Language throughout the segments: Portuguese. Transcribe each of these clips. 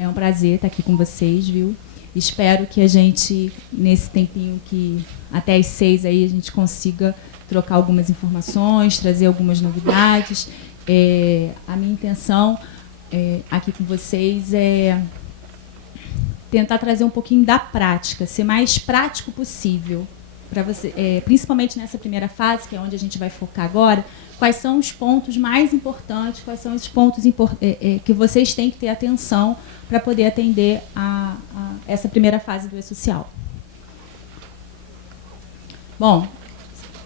É um prazer estar aqui com vocês, viu? Espero que a gente, nesse tempinho que até às 6 aí, a gente consiga trocar algumas informações, trazer algumas novidades. A minha intenção aqui com vocês é tentar trazer um pouquinho da prática, ser mais prático possível, para você, principalmente nessa primeira fase, que é onde a gente vai focar agora, quais são os pontos mais importantes, quais são os pontos que vocês têm que ter atenção para poder atender a essa primeira fase do E-Social. Bom,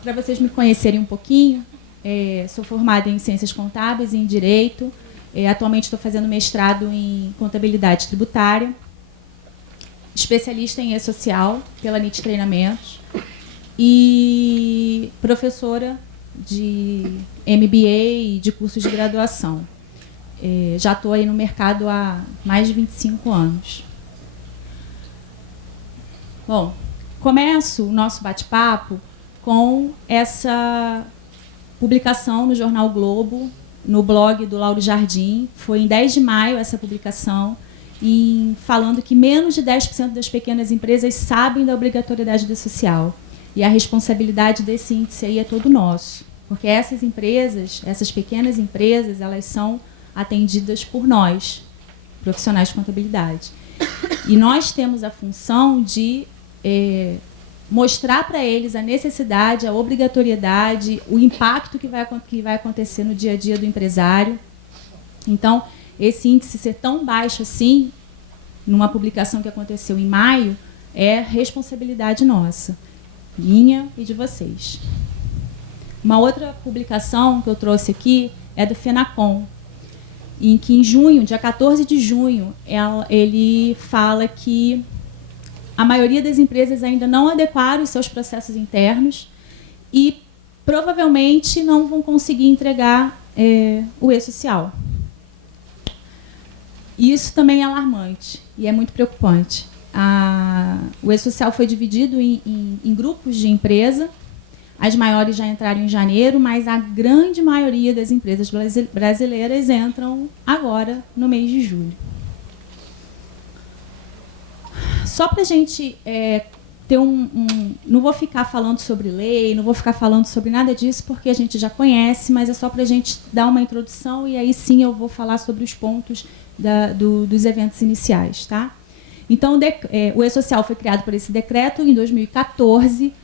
para vocês me conhecerem um pouquinho, sou formada em Ciências Contábeis e em Direito. Atualmente estou fazendo mestrado em Contabilidade Tributária, especialista em E-Social pela NIT Treinamentos e professora de MBA e de cursos de graduação. Já estou aí no mercado há mais de 25 anos. Bom, começo o nosso bate-papo com essa publicação no Jornal Globo, no blog do Lauro Jardim. Foi em 10 de maio essa publicação, falando que menos de 10% das pequenas empresas sabem da obrigatoriedade do E-Social. E a responsabilidade desse índice aí é todo nosso. Porque essas empresas, essas pequenas empresas, elas são atendidas por nós, profissionais de contabilidade. E nós temos a função de mostrar para eles a necessidade, a obrigatoriedade, o impacto que vai acontecer no dia a dia do empresário. Então, esse índice ser tão baixo assim, numa publicação que aconteceu em maio, é responsabilidade nossa, minha e de vocês. Uma outra publicação que eu trouxe aqui é do FENACON, em que em junho, dia 14 de junho, ele fala que a maioria das empresas ainda não adequaram os seus processos internos e provavelmente não vão conseguir entregar o E-Social. Isso também é alarmante e é muito preocupante. O E-Social foi dividido em grupos de empresa. As maiores já entraram em janeiro, mas a grande maioria das empresas brasileiras entram agora, no mês de julho. Só para a gente ter não vou ficar falando sobre lei, não vou ficar falando sobre nada disso, porque a gente já conhece, mas é só para a gente dar uma introdução e aí sim eu vou falar sobre os pontos dos eventos iniciais. Tá? Então, o E-Social foi criado por esse decreto em 2014,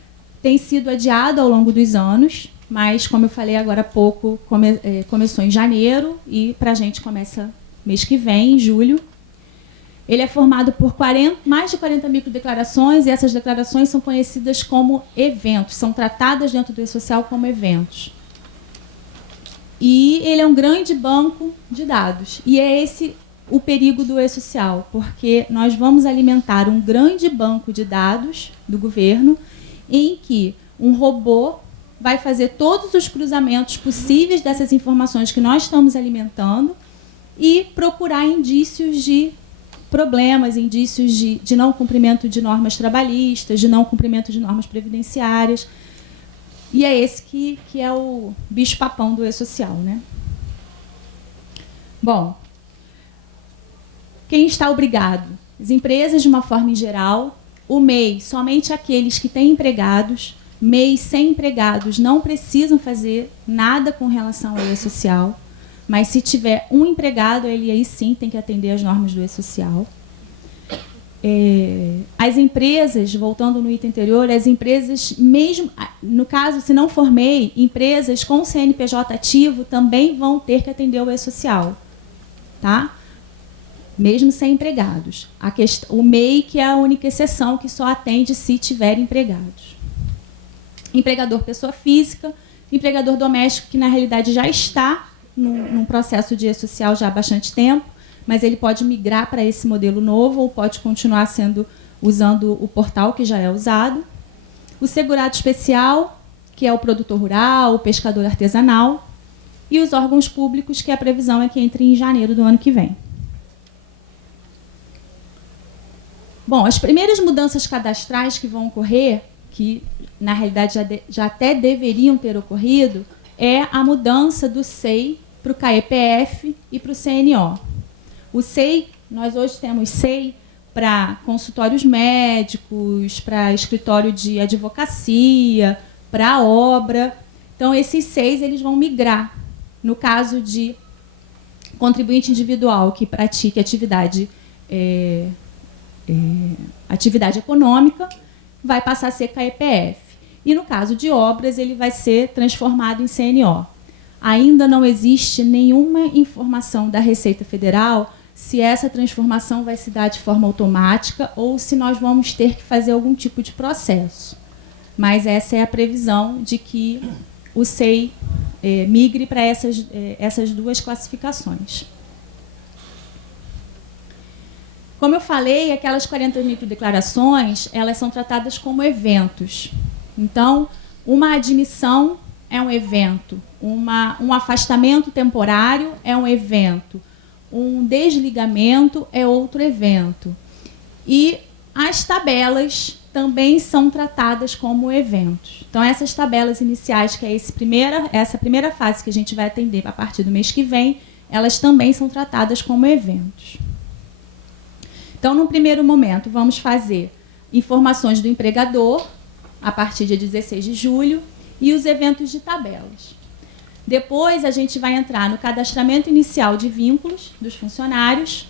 tem sido adiado ao longo dos anos, mas, como eu falei agora há pouco, começou em janeiro e para a gente começa mês que vem, em julho. Ele é formado por mais de 40 microdeclarações e essas declarações são conhecidas como eventos, são tratadas dentro do E-Social como eventos. E ele é um grande banco de dados. E é esse o perigo do E-Social, porque nós vamos alimentar um grande banco de dados do governo em que um robô vai fazer todos os cruzamentos possíveis dessas informações que nós estamos alimentando e procurar indícios de problemas, indícios de não cumprimento de normas trabalhistas, de não cumprimento de normas previdenciárias. E é esse que é o bicho-papão do E-Social, né? Bom, quem está obrigado? As empresas, de uma forma em geral. O MEI, somente aqueles que têm empregados. MEI sem empregados não precisam fazer nada com relação ao E-Social. Mas se tiver um empregado, ele aí sim tem que atender às normas do E-Social. As empresas, voltando no item anterior, as empresas, mesmo, no caso, se não for MEI, empresas com CNPJ ativo também vão ter que atender ao E-Social. Tá? Mesmo sem empregados. O MEI, que é a única exceção, que só atende se tiver empregados. Empregador pessoa física, empregador doméstico, que na realidade já está num processo de E-Social já há bastante tempo, mas ele pode migrar para esse modelo novo ou pode continuar usando o portal que já é usado. O segurado especial, que é o produtor rural, o pescador artesanal, e os órgãos públicos, que a previsão é que entre em janeiro do ano que vem. Bom, as primeiras mudanças cadastrais que vão ocorrer, que na realidade já até deveriam ter ocorrido, é a mudança do SEI para o CAEPF e para o CNO. O SEI nós hoje temos SEI para consultórios médicos, para escritório de advocacia, para obra. Então, esses 6 eles vão migrar. No caso de contribuinte individual que pratique atividade econômica, vai passar a ser CAEPF. E no caso de obras, ele vai ser transformado em CNO. Ainda não existe nenhuma informação da Receita Federal se essa transformação vai se dar de forma automática ou se nós vamos ter que fazer algum tipo de processo. Mas essa é a previsão de que o SEI migre para essas 2 classificações. Como eu falei, aquelas 40 microdeclarações, elas são tratadas como eventos. Então, uma admissão é um evento, um afastamento temporário é um evento, um desligamento é outro evento. E as tabelas também são tratadas como eventos. Então, essas tabelas iniciais, que é essa primeira fase que a gente vai atender a partir do mês que vem, elas também são tratadas como eventos. Então, no primeiro momento, vamos fazer informações do empregador, a partir de 16 de julho, e os eventos de tabelas. Depois, a gente vai entrar no cadastramento inicial de vínculos dos funcionários,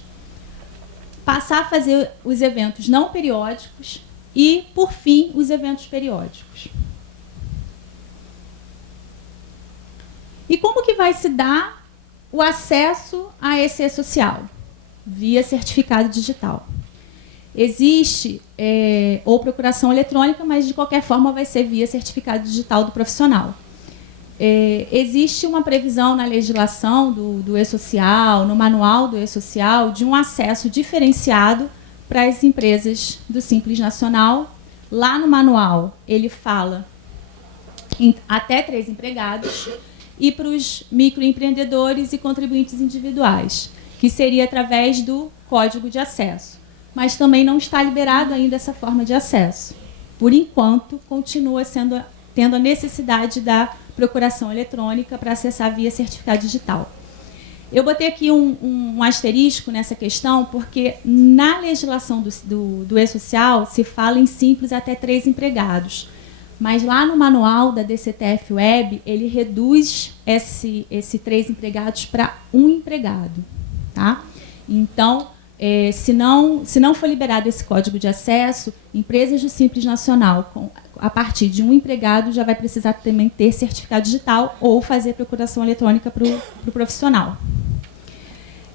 passar a fazer os eventos não periódicos e, por fim, os eventos periódicos. E como que vai se dar o acesso a esse e-social? Via certificado digital. Existe ou procuração eletrônica, mas de qualquer forma vai ser via certificado digital do profissional. Existe uma previsão na legislação do e-social, no manual do e-social, de um acesso diferenciado para as empresas do Simples Nacional. Lá no manual, ele fala em até 3 empregados, e para os microempreendedores e contribuintes individuais, que seria através do código de acesso. Mas também não está liberado ainda essa forma de acesso. Por enquanto, continua tendo a necessidade da procuração eletrônica para acessar via certificado digital. Eu botei aqui um asterisco nessa questão, porque na legislação do e-social se fala em simples até 3 empregados. Mas lá no manual da DCTF Web, ele reduz esse 3 empregados para 1 empregado. Tá? Então, se não for liberado esse código de acesso, empresas do Simples Nacional, a partir de 1 empregado, já vai precisar também ter certificado digital ou fazer procuração eletrônica para o profissional.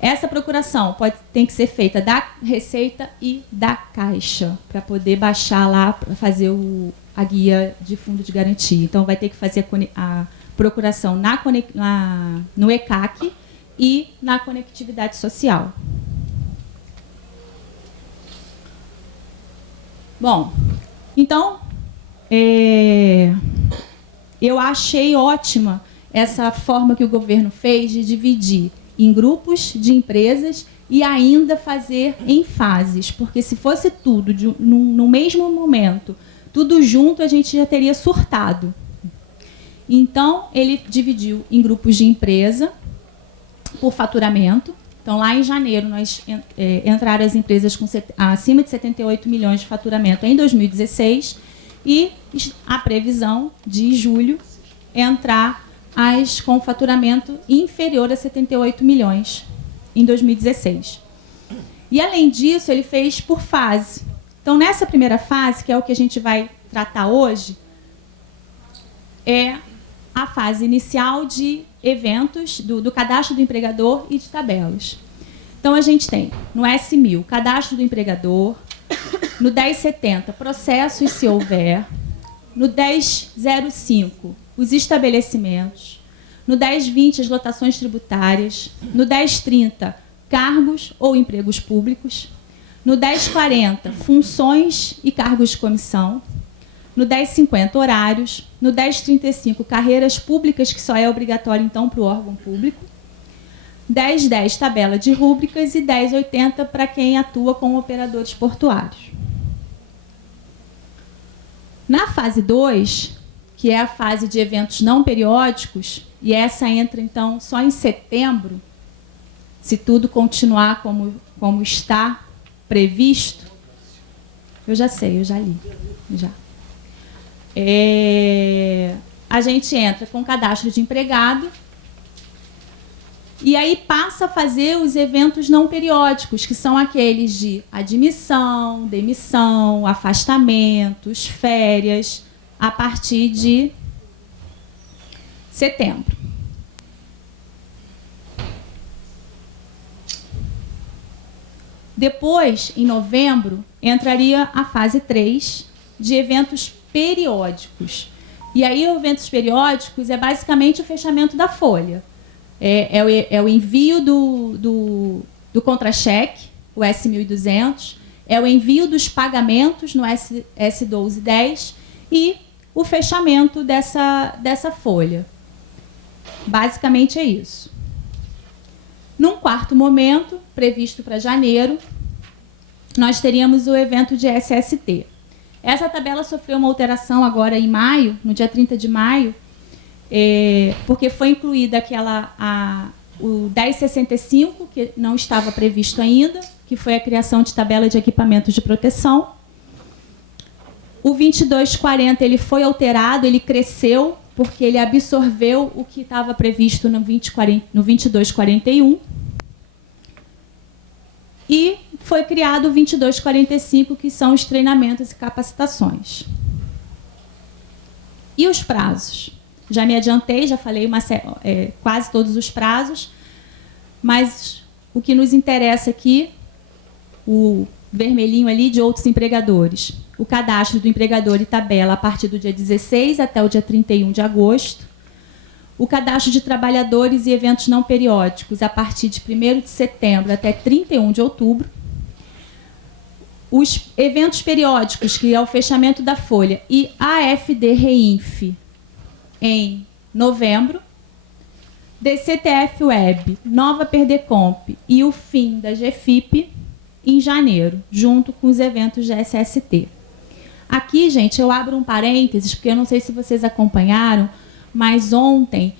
Essa procuração tem que ser feita da Receita e da Caixa, para poder baixar lá, para fazer a guia de fundo de garantia. Então, vai ter que fazer a procuração no ECAC e na conectividade social. Bom, então, eu achei ótima essa forma que o governo fez de dividir em grupos de empresas e ainda fazer em fases, porque se fosse tudo no mesmo momento, tudo junto, a gente já teria surtado. Então, ele dividiu em grupos de empresa por faturamento. Então, lá em janeiro, entraram as empresas acima de 78 milhões de faturamento em 2016 e a previsão de julho é entrar as com faturamento inferior a 78 milhões em 2016. E, além disso, ele fez por fase. Então, nessa primeira fase, que é o que a gente vai tratar hoje, é a fase inicial de eventos, do cadastro do empregador e de tabelas. Então, a gente tem no S1000, cadastro do empregador, no 1070, processos se houver, no 1005, os estabelecimentos, no 1020, as lotações tributárias, no 1030, cargos ou empregos públicos, no 1040, funções e cargos de comissão, no 1050, horários, no 1035, carreiras públicas, que só é obrigatório, então, para o órgão público, 1010, tabela de rúbricas, e 1080 para quem atua com operadores portuários. Na fase 2, que é a fase de eventos não periódicos, e essa entra, então, só em setembro, se tudo continuar como está previsto, eu já sei, eu já li. Já. A gente entra com cadastro de empregado e aí passa a fazer os eventos não periódicos, que são aqueles de admissão, demissão, afastamentos, férias, a partir de setembro. Depois, em novembro, entraria a fase 3 de eventos periódicos. E aí, os eventos periódicos é basicamente o fechamento da folha. É o envio do contra-cheque, o S.1200, é o envio dos pagamentos no S.1210 e o fechamento dessa folha. Basicamente é isso. Num quarto momento, previsto para janeiro, nós teríamos o evento de SST. Essa tabela sofreu uma alteração agora em maio, no dia 30 de maio, porque foi incluída o 1065, que não estava previsto ainda, que foi a criação de tabela de equipamentos de proteção. O 2240 ele foi alterado, ele cresceu, porque ele absorveu o que estava previsto no 2241. E foi criado o 2245, que são os treinamentos e capacitações. E os prazos? Já me adiantei, já falei quase todos os prazos, mas o que nos interessa aqui, o vermelhinho ali de outros empregadores. O cadastro do empregador e tabela a partir do dia 16 até o dia 31 de agosto. O cadastro de trabalhadores e eventos não periódicos a partir de 1º de setembro até 31 de outubro. Os eventos periódicos, que é o fechamento da folha, e AFD-REINF em novembro. DCTF Web, Nova Perdecomp e o fim da GFIP em janeiro, junto com os eventos da SST. Aqui, gente, eu abro um parênteses, porque eu não sei se vocês acompanharam, mas ontem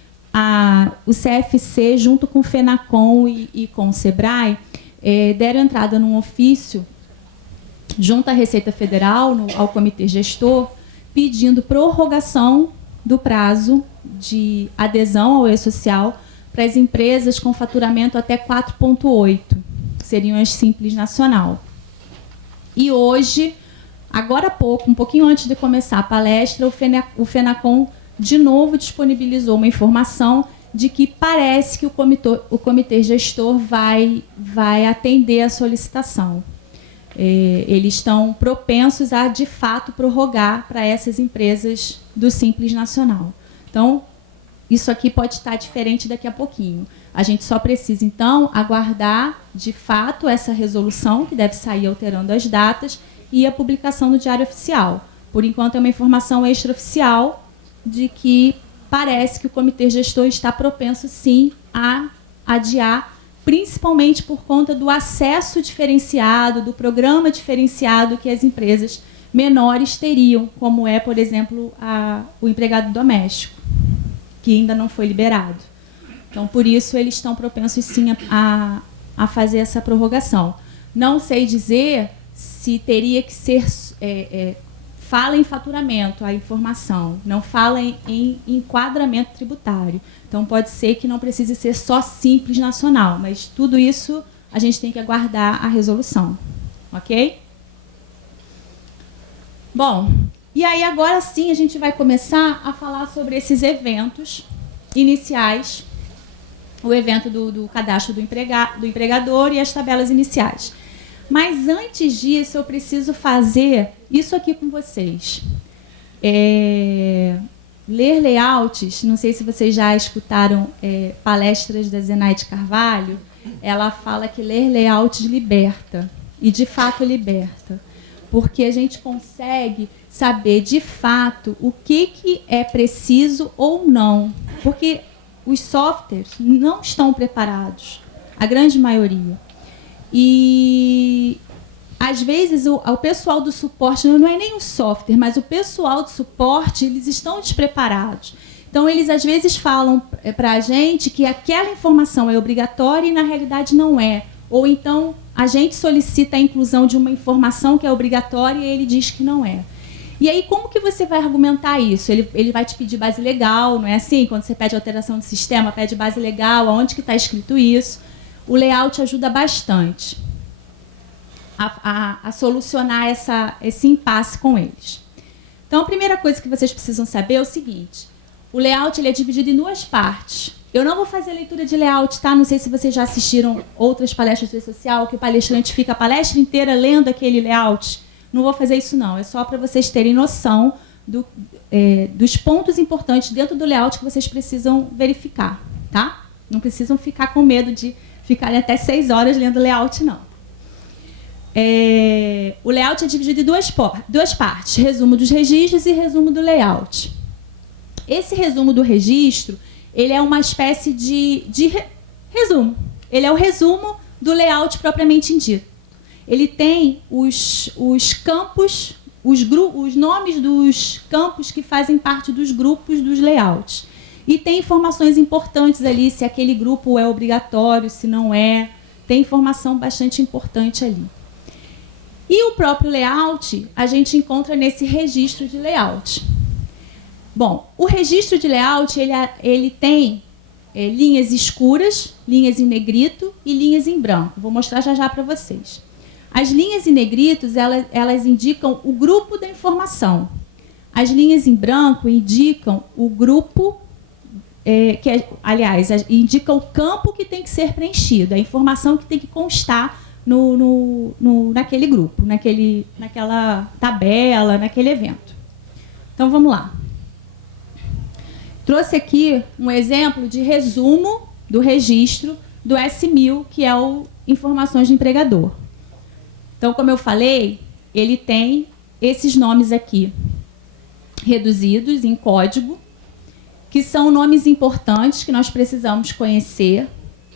o CFC, junto com o FENACOM e com o SEBRAE, deram entrada num ofício junto à Receita Federal, ao Comitê Gestor, pedindo prorrogação do prazo de adesão ao E-Social para as empresas com faturamento até 4,8, que seriam as Simples Nacional. E hoje, agora há pouco, um pouquinho antes de começar a palestra, o FENACOM de novo disponibilizou uma informação de que parece que o comitê gestor vai atender a solicitação. Eles estão propensos a, de fato, prorrogar para essas empresas do Simples Nacional. Então, isso aqui pode estar diferente daqui a pouquinho. A gente só precisa, então, aguardar, de fato, essa resolução, que deve sair alterando as datas, e a publicação no Diário Oficial. Por enquanto, é uma informação extraoficial de que parece que o comitê gestor está propenso, sim, a adiar, principalmente por conta do acesso diferenciado, do programa diferenciado que as empresas menores teriam, como é, por exemplo, o empregado doméstico, que ainda não foi liberado. Então, por isso, eles estão propensos, sim, a fazer essa prorrogação. Não sei dizer se teria que ser... fala em faturamento, a informação, não fala em enquadramento tributário. Então, pode ser que não precise ser só Simples Nacional, mas tudo isso a gente tem que aguardar a resolução. Ok? Bom, e aí agora sim a gente vai começar a falar sobre esses eventos iniciais, o evento do cadastro do empregador e as tabelas iniciais. Mas antes disso, eu preciso fazer isso aqui com vocês. Ler layouts, não sei se vocês já escutaram palestras da Zenaide Carvalho, ela fala que ler layouts liberta, e de fato liberta, porque a gente consegue saber de fato o que é preciso ou não, porque os softwares não estão preparados, a grande maioria. E, às vezes, o pessoal do suporte, não é nem o software, mas o pessoal do suporte, eles estão despreparados. Então, eles às vezes falam para a gente que aquela informação é obrigatória e, na realidade, não é. Ou então, a gente solicita a inclusão de uma informação que é obrigatória e ele diz que não é. E aí, como que você vai argumentar isso? Ele vai te pedir base legal, não é assim? Quando você pede alteração de sistema, pede base legal, aonde que está escrito isso? O layout ajuda bastante a solucionar esse impasse com eles. Então, a primeira coisa que vocês precisam saber é o seguinte: o layout ele é dividido em duas partes. Eu não vou fazer leitura de layout, tá? Não sei se vocês já assistiram outras palestras de social, que o palestrante fica a palestra inteira lendo aquele layout. Não vou fazer isso, não. É só para vocês terem noção dos pontos importantes dentro do layout que vocês precisam verificar, tá? Não precisam ficar com medo de ficarem até 6 horas lendo layout, não. O layout é dividido em duas partes: resumo dos registros e resumo do layout. Esse resumo do registro, ele é uma espécie de resumo. Ele é o resumo do layout propriamente dito. Ele tem os campos, os nomes dos campos que fazem parte dos grupos dos layouts. E tem informações importantes ali, se aquele grupo é obrigatório, se não é. Tem informação bastante importante ali. E o próprio layout a gente encontra nesse registro de layout. Bom, o registro de layout ele tem linhas escuras, linhas em negrito e linhas em branco. Vou mostrar já para vocês. As linhas em negritos, elas indicam o grupo da informação. As linhas em branco indicam o grupo, aliás, indica o campo que tem que ser preenchido, a informação que tem que constar naquele grupo, naquela tabela, naquele evento. Então, vamos lá. Trouxe aqui um exemplo de resumo do registro do S1000, que é o Informações do Empregador. Então, como eu falei, ele tem esses nomes aqui, reduzidos em código, que são nomes importantes que nós precisamos conhecer.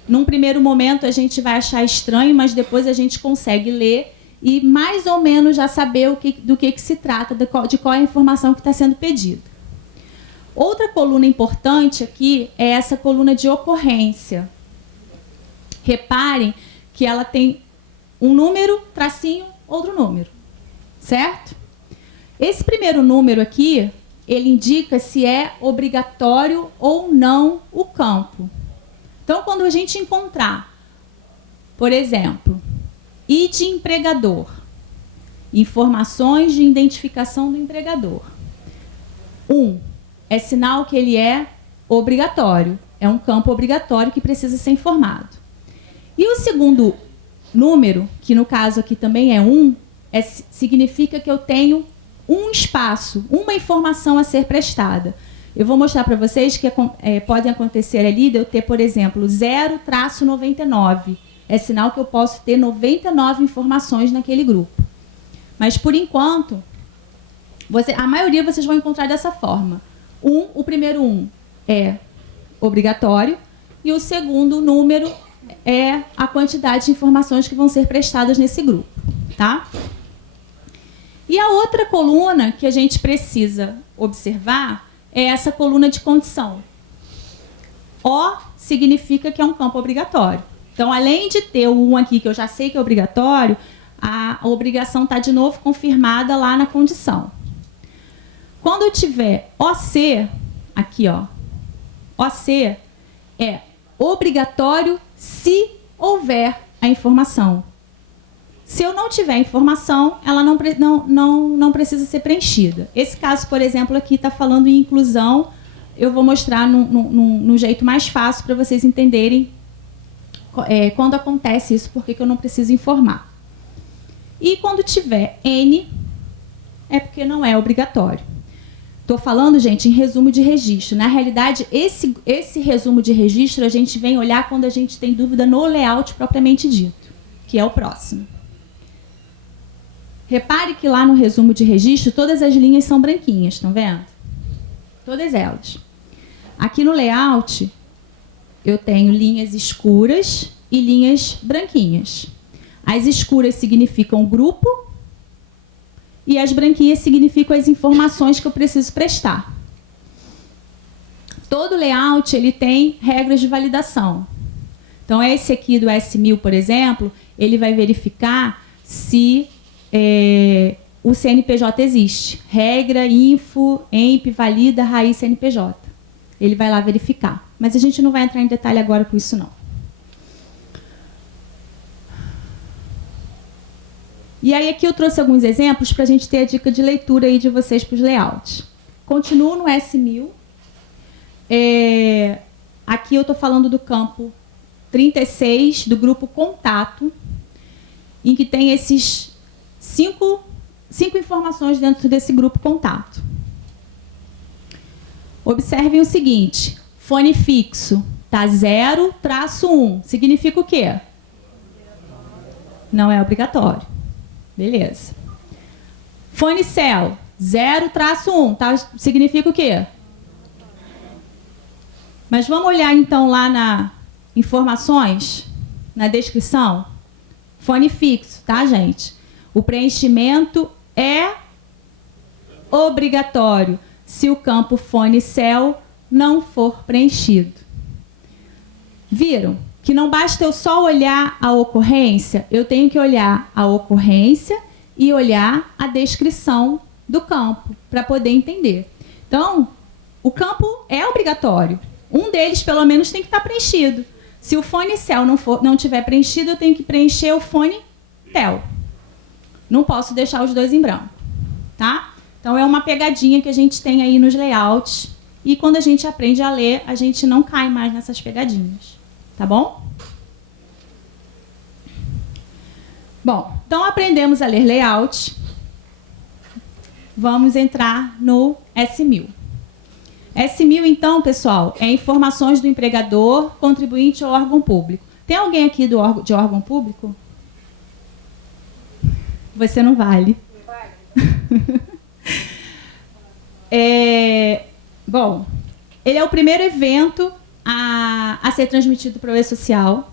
Num primeiro momento, a gente vai achar estranho, mas depois a gente consegue ler e mais ou menos já saber do que se trata, de qual é a informação que está sendo pedida. Outra coluna importante aqui é essa coluna de ocorrência. Reparem que ela tem um número, tracinho, outro número, certo? Esse primeiro número aqui, ele indica se é obrigatório ou não o campo. Então, quando a gente encontrar, por exemplo, ID empregador, informações de identificação do empregador. 1 é sinal que ele é obrigatório, é um campo obrigatório que precisa ser informado. E o segundo número, que no caso aqui também é 1, significa que eu tenho um espaço, uma informação a ser prestada. Eu vou mostrar para vocês que podem acontecer ali de eu ter, por exemplo, 0-99. É sinal que eu posso ter 99 informações naquele grupo. Mas, por enquanto, a maioria vocês vão encontrar dessa forma. O primeiro 1 é obrigatório e o segundo número é a quantidade de informações que vão ser prestadas nesse grupo, tá? E a outra coluna que a gente precisa observar é essa coluna de condição. O significa que é um campo obrigatório. Então, além de ter o 1 aqui, que eu já sei que é obrigatório, a obrigação está de novo confirmada lá na condição. Quando eu tiver OC, aqui, ó, OC é obrigatório se houver a informação. Se eu não tiver informação, ela não precisa ser preenchida. Esse caso, por exemplo, aqui está falando em inclusão. Eu vou mostrar num jeito mais fácil para vocês entenderem quando acontece isso, porque que eu não preciso informar. E quando tiver N, é porque não é obrigatório. Estou falando, gente, em resumo de registro. Na realidade, esse resumo de registro a gente vem olhar quando a gente tem dúvida no layout propriamente dito, que é o próximo. Repare que lá no resumo de registro, todas as linhas são branquinhas, estão vendo? Todas elas. Aqui no layout, eu tenho linhas escuras e linhas branquinhas. As escuras significam grupo e as branquinhas significam as informações que eu preciso prestar. todo layout ele tem regras de validação. Então, esse aqui do S1000, por exemplo, ele vai verificar se o CNPJ existe. Regra, info, EMP, valida, raiz CNPJ. Ele vai lá verificar. Mas a gente não vai entrar em detalhe agora com isso, não. E aí aqui eu trouxe alguns exemplos para a gente ter a dica de leitura aí de vocês para os layouts. Continuo no S1000. Aqui eu estou falando do campo 36, do grupo contato, em que tem esses cinco informações dentro desse grupo contato. Observem o seguinte, fone fixo está 0-1. Significa o quê? Não é obrigatório. Beleza. Fone cell 0-1, tá? Significa o quê? Mas vamos olhar então lá na informações, na descrição. Fone fixo, tá, gente? O preenchimento é obrigatório se o campo fone cell não for preenchido. Viram? Que não basta eu só olhar a ocorrência, eu tenho que olhar a ocorrência e olhar a descrição do campo para poder entender. Então, o campo é obrigatório. Um deles, pelo menos, tem que estar preenchido. Se o fone cell não tiver preenchido, eu tenho que preencher o fone tel. Não posso deixar os dois em branco. Tá? Então, é uma pegadinha que a gente tem aí nos layouts. E quando a gente aprende a ler, a gente não cai mais nessas pegadinhas. Tá bom? Bom, então aprendemos a ler layout. Vamos entrar no S1000. S1000, então, pessoal, é informações do empregador, contribuinte ou órgão público. Tem alguém aqui de órgão público? Você não vale. Bom, ele é o primeiro evento a ser transmitido para o e-social.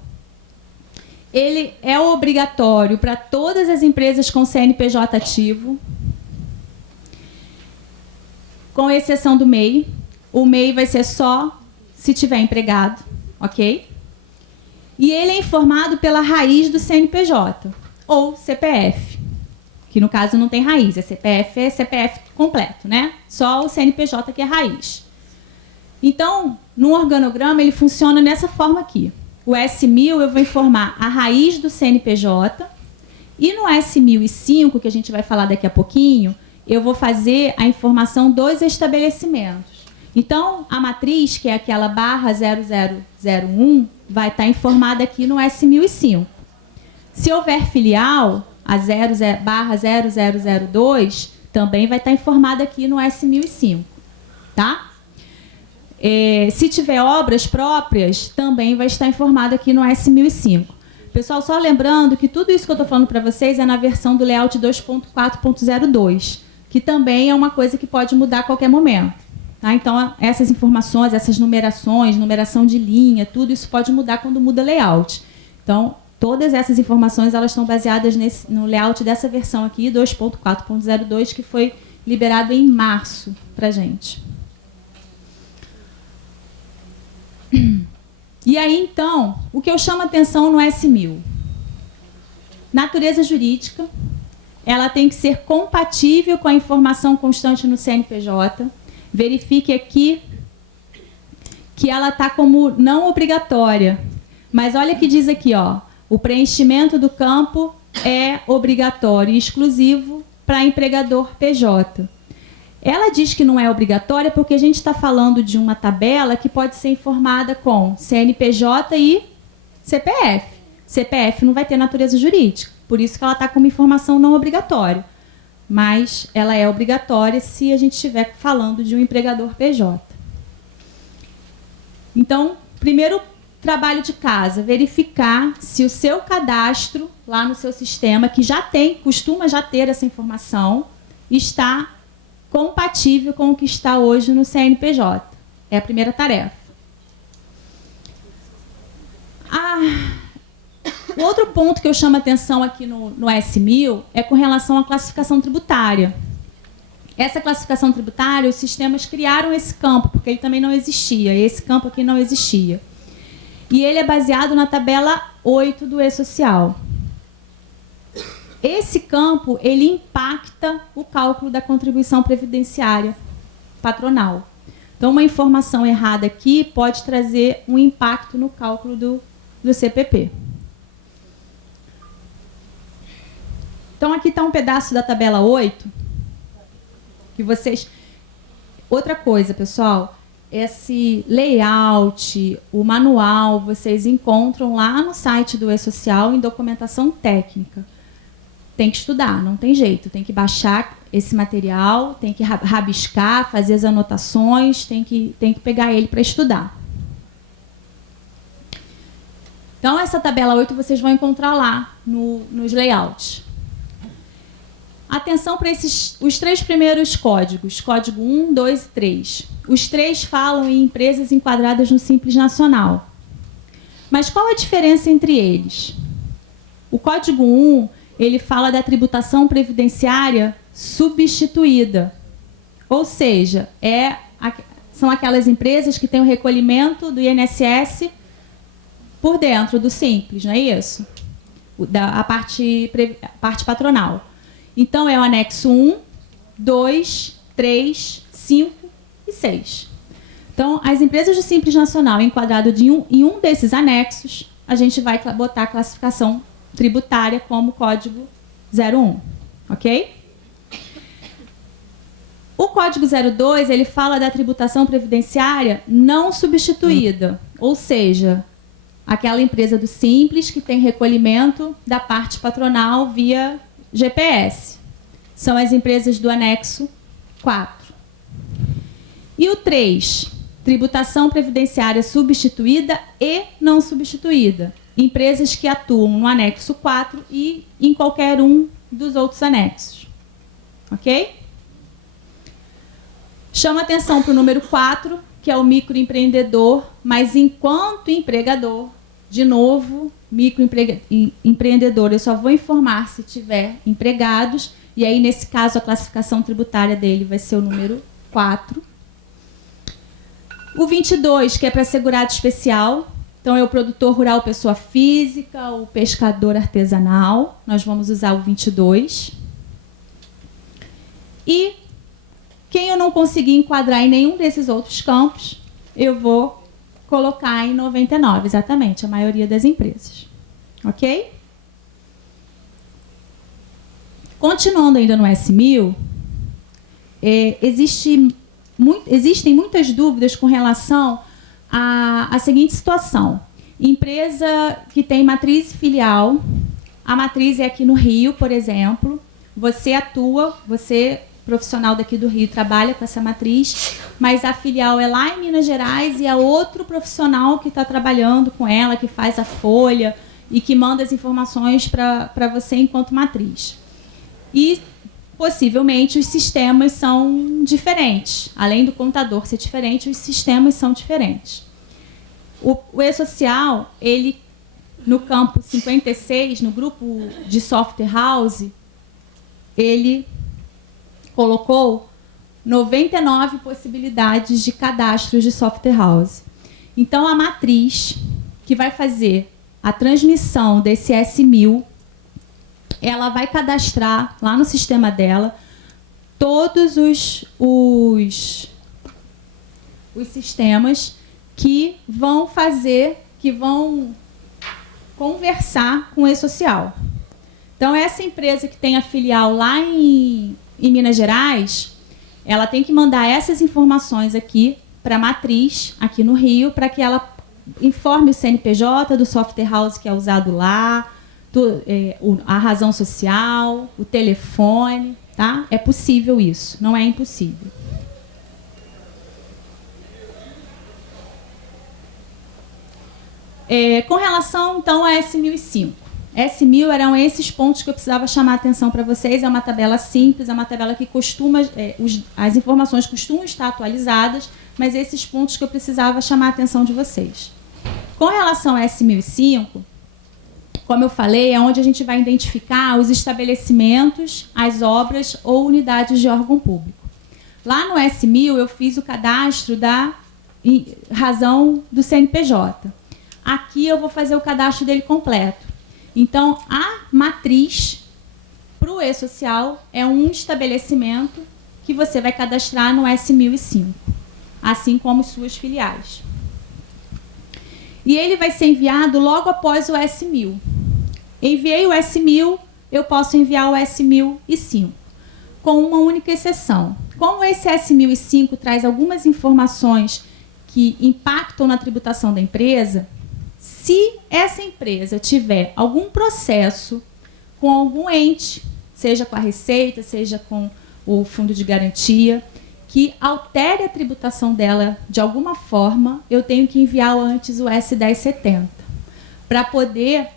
Ele é obrigatório para todas as empresas com CNPJ ativo, com exceção do MEI. O MEI vai ser só se tiver empregado, ok? E ele é informado pela raiz do CNPJ, ou CPF, que no caso não tem raiz, é CPF completo, né? Só o CNPJ que é raiz. Então, no organograma, ele funciona dessa forma aqui. O S1000 eu vou informar a raiz do CNPJ e no S1005, que a gente vai falar daqui a pouquinho, eu vou fazer a informação dos estabelecimentos. Então, a matriz, que é aquela barra 0001, vai estar informada aqui no S1005. Se houver filial, a barra 0002, também vai estar informada aqui no S1005. Tá? Se tiver obras próprias, também vai estar informado aqui no S1005. Pessoal, só lembrando que tudo isso que eu estou falando para vocês é na versão do layout 2.4.02, que também é uma coisa que pode mudar a qualquer momento. Tá? Então, essas informações, essas numerações, numeração de linha, tudo isso pode mudar quando muda layout. Então, todas essas informações elas estão baseadas no layout dessa versão aqui, 2.4.02, que foi liberado em março para a gente. E aí, então, o que eu chamo a atenção no S1000? Natureza jurídica, ela tem que ser compatível com a informação constante no CNPJ. Verifique aqui que ela está como não obrigatória. Mas olha que diz aqui, ó, o preenchimento do campo é obrigatório e exclusivo para empregador PJ. Ela diz que não é obrigatória porque a gente está falando de uma tabela que pode ser informada com CNPJ e CPF. CPF não vai ter natureza jurídica, por isso que ela está como informação não obrigatória. Mas ela é obrigatória se a gente estiver falando de um empregador PJ. Então, primeiro trabalho de casa, verificar se o seu cadastro lá no seu sistema, que já costuma já ter essa informação, está compatível com o que está hoje no CNPJ. É a primeira tarefa. O outro ponto que eu chamo a atenção aqui no S1000 é com relação à classificação tributária. Essa classificação tributária, os sistemas criaram esse campo, porque ele também não existia. Esse campo aqui não existia. E ele é baseado na tabela 8 do E-Social. Esse campo, ele impacta o cálculo da contribuição previdenciária patronal. Então, uma informação errada aqui pode trazer um impacto no cálculo do CPP. Então, aqui está um pedaço da tabela 8, que vocês... Outra coisa, pessoal, esse layout, o manual, vocês encontram lá no site do E-Social em documentação técnica. Tem que estudar, não tem jeito. Tem que baixar esse material, tem que rabiscar, fazer as anotações, tem que pegar ele para estudar. Então, essa tabela 8 vocês vão encontrar lá nos layouts. Atenção para os 3 primeiros códigos, código 1, 2 e 3. Os 3 falam em empresas enquadradas no Simples Nacional. Mas qual a diferença entre eles? O código 1, ele fala da tributação previdenciária substituída. Ou seja, são aquelas empresas que têm o recolhimento do INSS por dentro do Simples, não é isso? A parte patronal. Então, é o anexo 1, 2, 3, 5 e 6. Então, as empresas do Simples Nacional enquadrado em um desses anexos, a gente vai botar a classificação tributária como código 01, ok? O código 02, ele fala da tributação previdenciária não substituída, ou seja, aquela empresa do Simples que tem recolhimento da parte patronal via GPS. São as empresas do anexo 4. E o 3, tributação previdenciária substituída e não substituída. Empresas que atuam no anexo 4 e em qualquer um dos outros anexos. Ok? Chama atenção para o número 4, que é o microempreendedor, mas enquanto empregador, de novo, microempreendedor, eu só vou informar se tiver empregados, e aí, nesse caso, a classificação tributária dele vai ser o número 4. O 22, que é para segurado especial, então é o produtor rural pessoa física, o pescador artesanal, nós vamos usar o 22. E quem eu não conseguir enquadrar em nenhum desses outros campos, eu vou colocar em 99, exatamente, a maioria das empresas. Ok? Continuando ainda no S1000, existem muitas dúvidas com relação à seguinte situação. Empresa que tem matriz e filial, a matriz é aqui no Rio, por exemplo, você atua, você, profissional daqui do Rio, trabalha com essa matriz, mas a filial é lá em Minas Gerais e é outro profissional que está trabalhando com ela, que faz a folha e que manda as informações para você enquanto matriz. E, possivelmente, os sistemas são diferentes. Além do contador ser diferente, os sistemas são diferentes. O E-Social, ele, no campo 56, no grupo de software house, ele colocou 99 possibilidades de cadastros de software house. Então, a matriz que vai fazer a transmissão desse S1000, ela vai cadastrar lá no sistema dela todos os sistemas que vão conversar com o E-Social. Então, essa empresa que tem a filial lá em Minas Gerais, ela tem que mandar essas informações aqui para a matriz, aqui no Rio, para que ela informe o CNPJ do software house que é usado lá, a razão social, o telefone, tá? É possível isso, não é impossível. Com relação, então, a S1005. S1000 eram esses pontos que eu precisava chamar a atenção para vocês. É uma tabela simples, é uma tabela que costuma... as informações costumam estar atualizadas, mas esses pontos que eu precisava chamar a atenção de vocês. Com relação a S1005, como eu falei, é onde a gente vai identificar os estabelecimentos, as obras ou unidades de órgão público. Lá no S1000 eu fiz o cadastro da razão do CNPJ. Aqui eu vou fazer o cadastro dele completo. Então, a matriz para o E-Social é um estabelecimento que você vai cadastrar no S1005, assim como suas filiais. E ele vai ser enviado logo após o S1000. Enviei o S1000, eu posso enviar o S1005, com uma única exceção. Como esse S1005 traz algumas informações que impactam na tributação da empresa, se essa empresa tiver algum processo com algum ente, seja com a Receita, seja com o Fundo de Garantia, que altere a tributação dela de alguma forma, eu tenho que enviar antes o S1070, para poder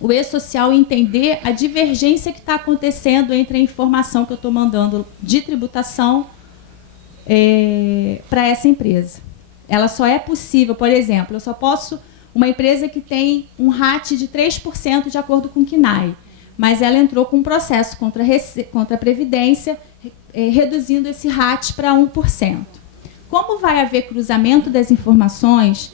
o E-Social entender a divergência que está acontecendo entre a informação que eu estou mandando de tributação para essa empresa. Ela só é possível, por exemplo, eu só posso... Uma empresa que tem um RAT de 3% de acordo com o CNAE, mas ela entrou com um processo contra a Previdência, reduzindo esse RAT para 1%. Como vai haver cruzamento das informações,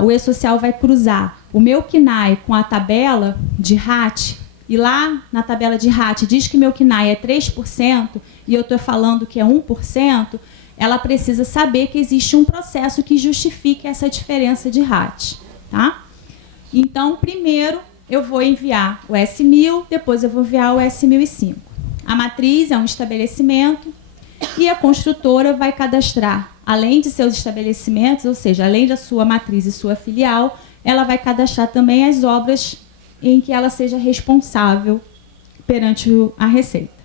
o E-Social vai cruzar o meu CNAE com a tabela de RAT, e lá na tabela de RAT diz que meu CNAE é 3%, e eu estou falando que é 1%, ela precisa saber que existe um processo que justifique essa diferença de RAT. Tá? Então, primeiro, eu vou enviar o S1000, depois eu vou enviar o S1005. A matriz é um estabelecimento e a construtora vai cadastrar, além de seus estabelecimentos, ou seja, além da sua matriz e sua filial, ela vai cadastrar também as obras em que ela seja responsável perante a Receita.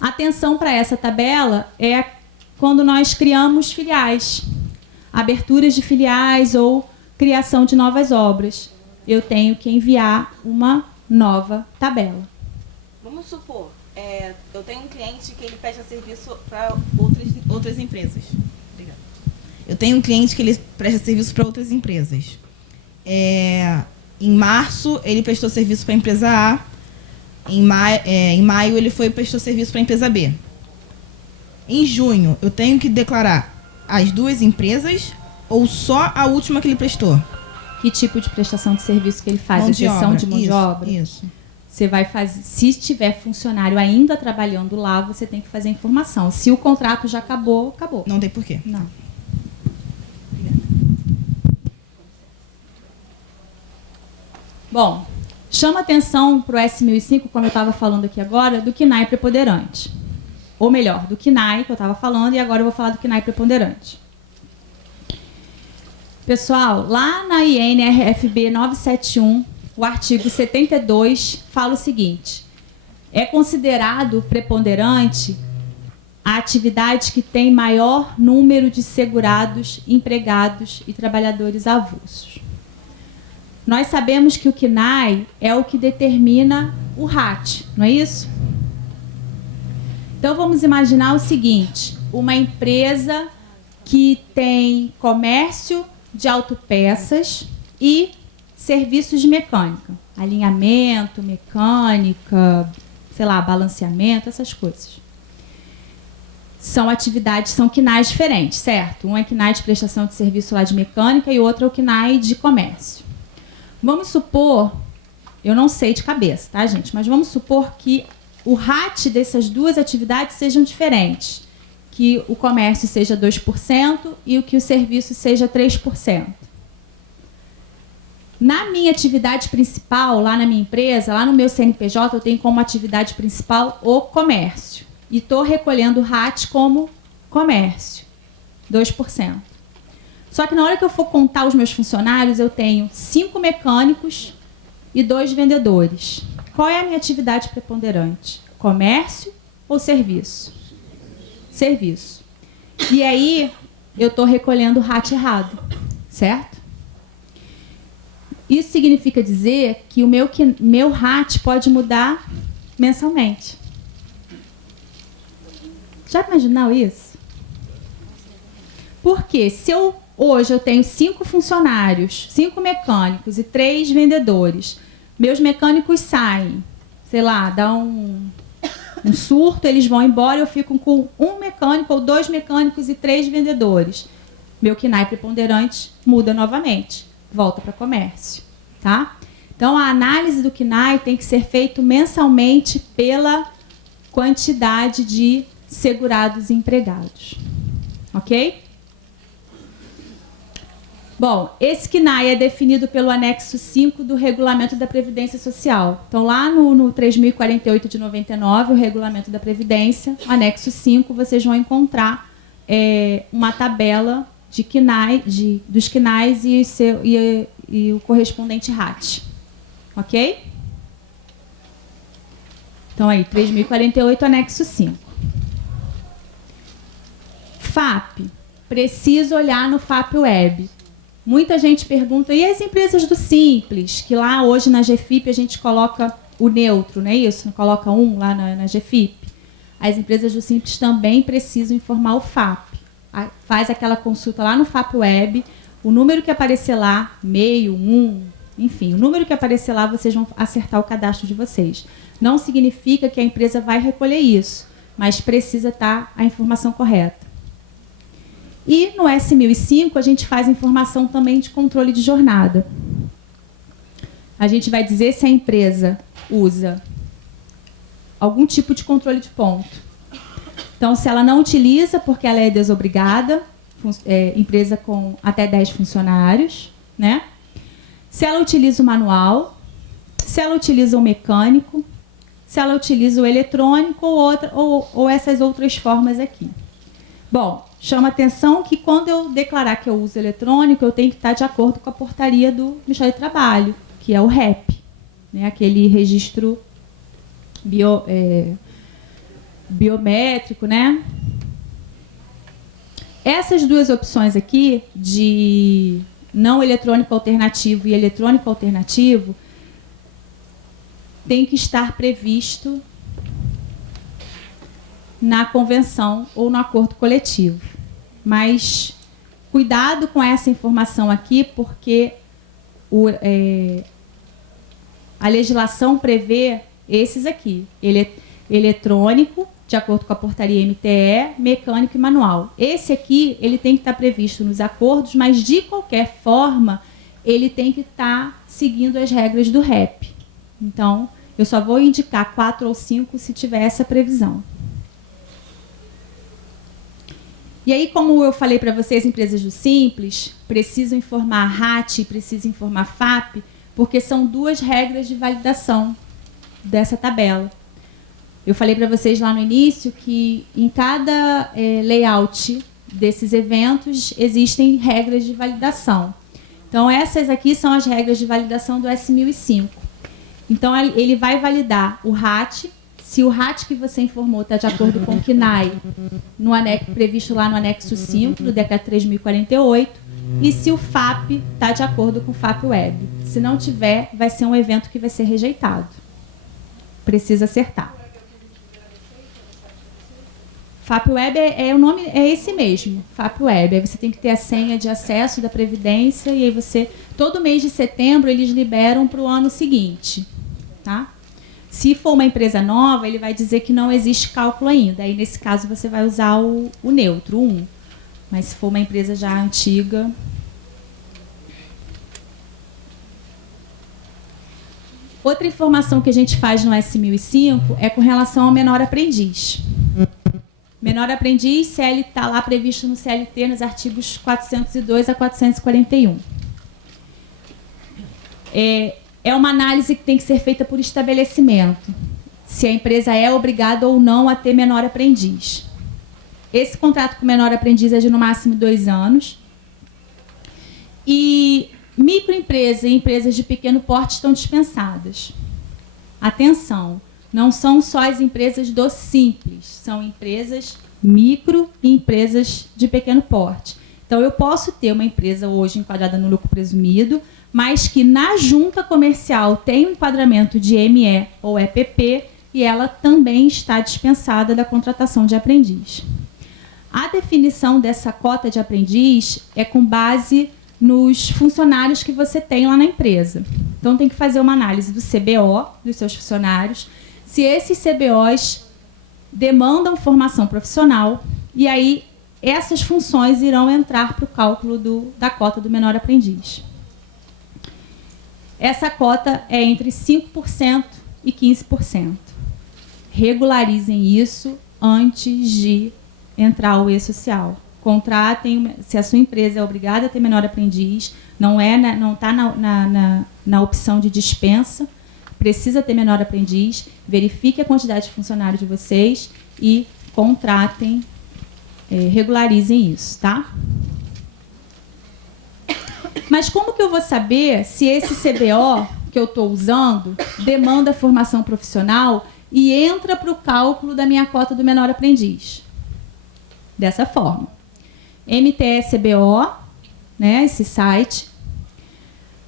Atenção para essa tabela é quando nós criamos filiais, aberturas de filiais ou criação de novas obras. Eu tenho que enviar uma nova tabela. Vamos supor, eu tenho um cliente que ele presta serviço para outras empresas. Obrigada. Eu tenho um cliente que ele presta serviço para outras empresas. Em março, ele prestou serviço para a empresa A. Em maio, ele prestou serviço para a empresa B. Em junho, eu tenho que declarar as duas empresas ou só a última que ele prestou? Que tipo de prestação de serviço que ele faz? Mão de Exceção obra. de mão de obra? Isso. Você vai fazer, se tiver funcionário ainda trabalhando lá, você tem que fazer a informação. Se o contrato já acabou, acabou. Não tem porquê. Não. Bom, chama atenção para o S1005, como eu estava falando aqui agora, do CNAE preponderante. Ou melhor, do CNAE que eu estava falando, e agora eu vou falar do CNAE preponderante. Pessoal, lá na INRFB 971, o artigo 72 fala o seguinte: é considerado preponderante a atividade que tem maior número de segurados, empregados e trabalhadores avulsos. Nós sabemos que o CNAE é o que determina o RAT, não é isso? Então vamos imaginar o seguinte: uma empresa que tem comércio de autopeças e serviços de mecânica, alinhamento, mecânica, sei lá, balanceamento, essas coisas. São atividades, são CNAEs diferentes, certo? Um é CNAE de prestação de serviço lá de mecânica e outro é o CNAE de comércio. Vamos supor, eu não sei de cabeça, tá, gente? Mas vamos supor que o RAT dessas duas atividades sejam diferentes. Que o comércio seja 2% e o que o serviço seja 3%. Na minha atividade principal, lá na minha empresa, lá no meu CNPJ, eu tenho como atividade principal o comércio. E estou recolhendo o RAT como comércio, 2%. Só que na hora que eu for contar os meus funcionários, eu tenho 5 mecânicos e 2 vendedores. Qual é a minha atividade preponderante? Comércio ou serviço? Serviço. E aí, eu estou recolhendo o RAT errado, certo? Isso significa dizer que o meu RAT pode mudar mensalmente. Já imaginou isso? Porque se hoje eu tenho 5 funcionários, 5 mecânicos e 3 vendedores, meus mecânicos saem, sei lá, dão um surto, eles vão embora, eu fico com um mecânico ou 2 mecânicos e 3 vendedores. Meu KNAI preponderante muda novamente, volta para comércio, tá? Então, a análise do KNAI tem que ser feita mensalmente pela quantidade de segurados e empregados, ok? Bom, esse KNAI é definido pelo anexo 5 do Regulamento da Previdência Social. Então, lá no 3048 de 99, o Regulamento da Previdência, anexo 5, vocês vão encontrar uma tabela de KNAI, dos KNAIs e o correspondente RAT. Ok? Então, aí, 3048, anexo 5. FAP. Preciso olhar no FAP Web. Muita gente pergunta, e as empresas do Simples? Que lá hoje na GFIP a gente coloca o neutro, não é isso? Coloca 1 lá na GFIP. As empresas do Simples também precisam informar o FAP. Faz aquela consulta lá no FAP Web, o número que aparecer lá, meio, 1, enfim, o número que aparecer lá, vocês vão acertar o cadastro de vocês. Não significa que a empresa vai recolher isso, mas precisa estar a informação correta. E no S1005 a gente faz informação também de controle de jornada. A gente vai dizer se a empresa usa algum tipo de controle de ponto. Então, se ela não utiliza porque ela é desobrigada, empresa com até 10 funcionários, né? Se ela utiliza o manual, se ela utiliza o mecânico, se ela utiliza o eletrônico ou essas outras formas aqui. Bom, chama atenção que quando eu declarar que eu uso eletrônico, eu tenho que estar de acordo com a portaria do Ministério do Trabalho, que é o REP, né? Aquele registro biométrico, né? Essas duas opções aqui, de não eletrônico alternativo e eletrônico alternativo, tem que estar previsto na convenção ou no acordo coletivo. Mas cuidado com essa informação aqui, porque a legislação prevê esses aqui, eletrônico, de acordo com a portaria MTE, mecânico e manual. Esse aqui, ele tem que estar previsto nos acordos, mas de qualquer forma, ele tem que estar seguindo as regras do REP. Então, eu só vou indicar 4 ou 5 se tiver essa previsão. E aí, como eu falei para vocês, empresas do Simples precisam informar RAT e precisam informar FAP, porque são 2 regras de validação dessa tabela. Eu falei para vocês lá no início que em cada layout desses eventos existem regras de validação. Então, essas aqui são as regras de validação do S1005. Então, ele vai validar o RAT. Se o RAT que você informou está de acordo com o KNAI, previsto lá no anexo 5 do decreto 3048, e se o FAP está de acordo com o FAP Web. Se não tiver, vai ser um evento que vai ser rejeitado. Precisa acertar. FAP Web o nome é esse mesmo, FAP Web. Aí você tem que ter a senha de acesso da Previdência e aí você, todo mês de setembro, eles liberam para o ano seguinte, tá? Se for uma empresa nova, ele vai dizer que não existe cálculo ainda. Aí, nesse caso, você vai usar o neutro, o 1. Mas se for uma empresa já antiga... Outra informação que a gente faz no S1005 é com relação ao menor aprendiz. Menor aprendiz, CL está lá previsto no CLT, nos artigos 402 a 441. É uma análise que tem que ser feita por estabelecimento, se a empresa é obrigada ou não a ter menor aprendiz. Esse contrato com menor aprendiz é de no máximo 2 anos. E microempresas e empresas de pequeno porte estão dispensadas. Atenção, não são só as empresas do Simples, são empresas micro e empresas de pequeno porte. Então, eu posso ter uma empresa hoje enquadrada no lucro presumido, mas que na junta comercial tem um enquadramento de ME ou EPP e ela também está dispensada da contratação de aprendiz. A definição dessa cota de aprendiz é com base nos funcionários que você tem lá na empresa. Então, tem que fazer uma análise do CBO dos seus funcionários. Se esses CBOs demandam formação profissional, e aí essas funções irão entrar para o cálculo da cota do menor aprendiz. Essa cota é entre 5% e 15%. Regularizem isso antes de entrar o E-Social. Contratem, se a sua empresa é obrigada a ter menor aprendiz, não está na opção de dispensa, precisa ter menor aprendiz, verifique a quantidade de funcionários de vocês e contratem, regularizem isso, tá? Mas como que eu vou saber se esse CBO que eu estou usando demanda formação profissional e entra para o cálculo da minha cota do menor aprendiz? Dessa forma. MTE-CBO, né, esse site,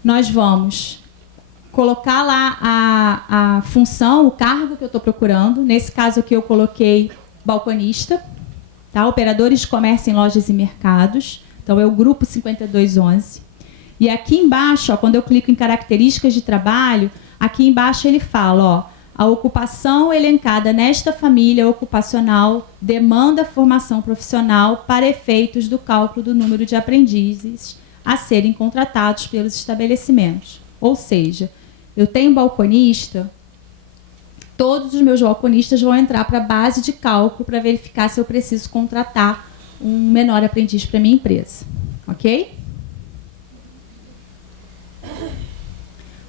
nós vamos colocar lá a função, o cargo que eu estou procurando. Nesse caso aqui eu coloquei balconista, tá? Operadores de comércio em lojas e mercados. Então é o grupo 5211. E aqui embaixo, ó, quando eu clico em características de trabalho, aqui embaixo ele fala, ó, a ocupação elencada nesta família ocupacional demanda formação profissional para efeitos do cálculo do número de aprendizes a serem contratados pelos estabelecimentos. Ou seja, eu tenho balconista, todos os meus balconistas vão entrar para a base de cálculo para verificar se eu preciso contratar um menor aprendiz para a minha empresa. Ok?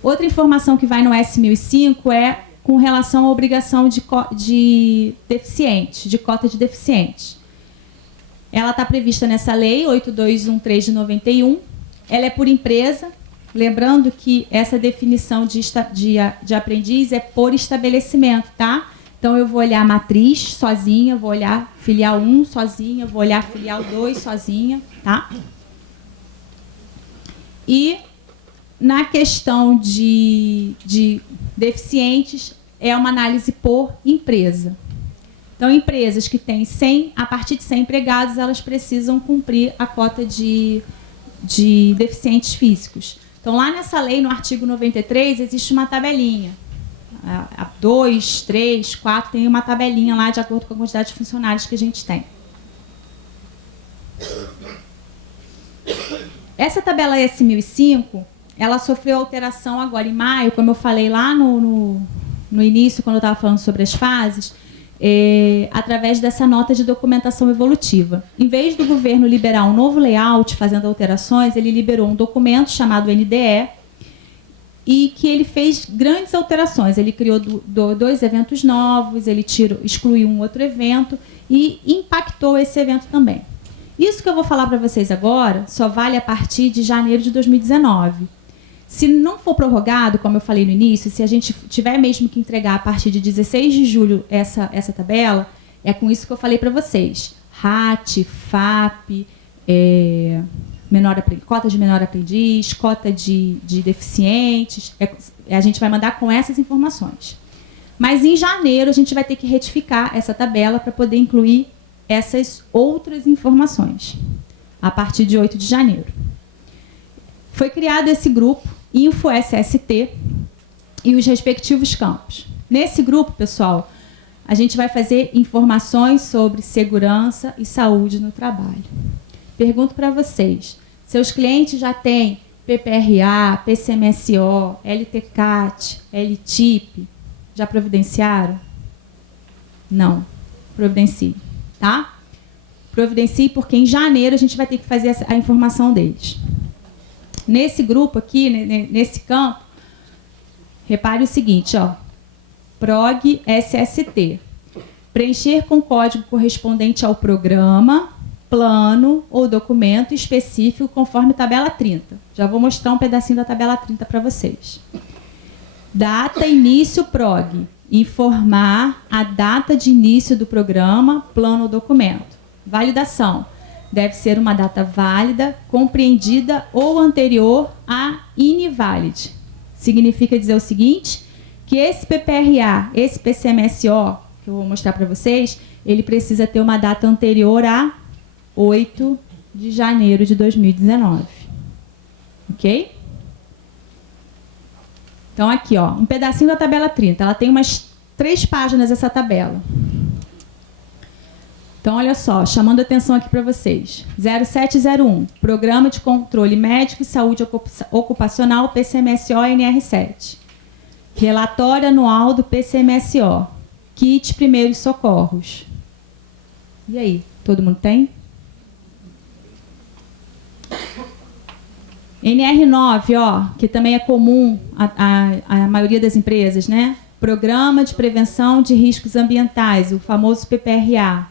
Outra informação que vai no S1005 é com relação à obrigação de deficiente, de cota de deficiente. Ela está prevista nessa lei 8213 de 91. Ela é por empresa. Lembrando que essa definição de aprendiz é por estabelecimento, tá? Então, eu vou olhar a matriz sozinha, vou olhar filial 1 sozinha, vou olhar filial 2 sozinha, tá? E na questão de deficientes, é uma análise por empresa. Então, empresas que têm 100, a partir de 100 empregados, elas precisam cumprir a cota de deficientes físicos. Então, lá nessa lei, no artigo 93, existe uma tabelinha. A 2, 3, 4, tem uma tabelinha lá de acordo com a quantidade de funcionários que a gente tem. Essa tabela S1005, ela sofreu alteração agora em maio, como eu falei lá no início, quando eu estava falando sobre as fases, através dessa nota de documentação evolutiva. Em vez do governo liberar um novo layout fazendo alterações, ele liberou um documento chamado NDE e que ele fez grandes alterações. Ele criou 2 eventos novos, ele excluiu um outro evento e impactou esse evento também. Isso que eu vou falar para vocês agora só vale a partir de janeiro de 2019. Se não for prorrogado, como eu falei no início, se a gente tiver mesmo que entregar a partir de 16 de julho essa tabela, é com isso que eu falei para vocês. RAT, FAP, cota de menor aprendiz, cota de deficientes. A gente vai mandar com essas informações. Mas em janeiro a gente vai ter que retificar essa tabela para poder incluir essas outras informações, a partir de 8 de janeiro. Foi criado esse grupo, InfoSST, e os respectivos campos. Nesse grupo, pessoal, a gente vai fazer informações sobre segurança e saúde no trabalho. Pergunto para vocês, seus clientes já têm PPRA, PCMSO, LTCAT, LTIP? Já providenciaram? Não. Providencie, tá? Providencie, porque em janeiro a gente vai ter que fazer a informação deles. Nesse grupo aqui, nesse campo, repare o seguinte, ó, PROG SST. Preencher com código correspondente ao programa, plano ou documento específico conforme tabela 30. Já vou mostrar um pedacinho da tabela 30 para vocês. Data início PROG. Informar a data de início do programa, plano ou documento. Validação. Deve ser uma data válida, compreendida ou anterior a invalid. Significa dizer o seguinte, que esse PPRA, esse PCMSO, que eu vou mostrar para vocês, ele precisa ter uma data anterior a 8 de janeiro de 2019. Ok? Então, aqui, ó, um pedacinho da tabela 30. Ela tem umas 3 páginas, essa tabela. Então, olha só, chamando atenção aqui para vocês. 0701, Programa de Controle Médico e Saúde Ocupacional, PCMSO-NR7. Relatório anual do PCMSO. Kit Primeiros Socorros. E aí, todo mundo tem? NR9, ó, que também é comum a maioria das empresas, né? Programa de Prevenção de Riscos Ambientais, o famoso PPRA.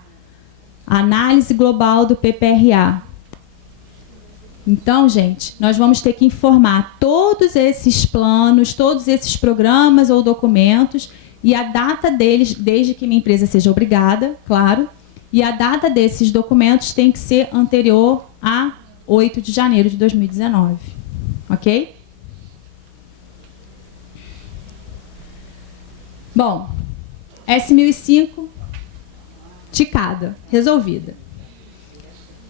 Análise global do PPRA. Então, gente, nós vamos ter que informar todos esses planos, todos esses programas ou documentos e a data deles, desde que minha empresa seja obrigada, claro, e a data desses documentos tem que ser anterior a 8 de janeiro de 2019. Ok? Bom, S1005, ticada, resolvida.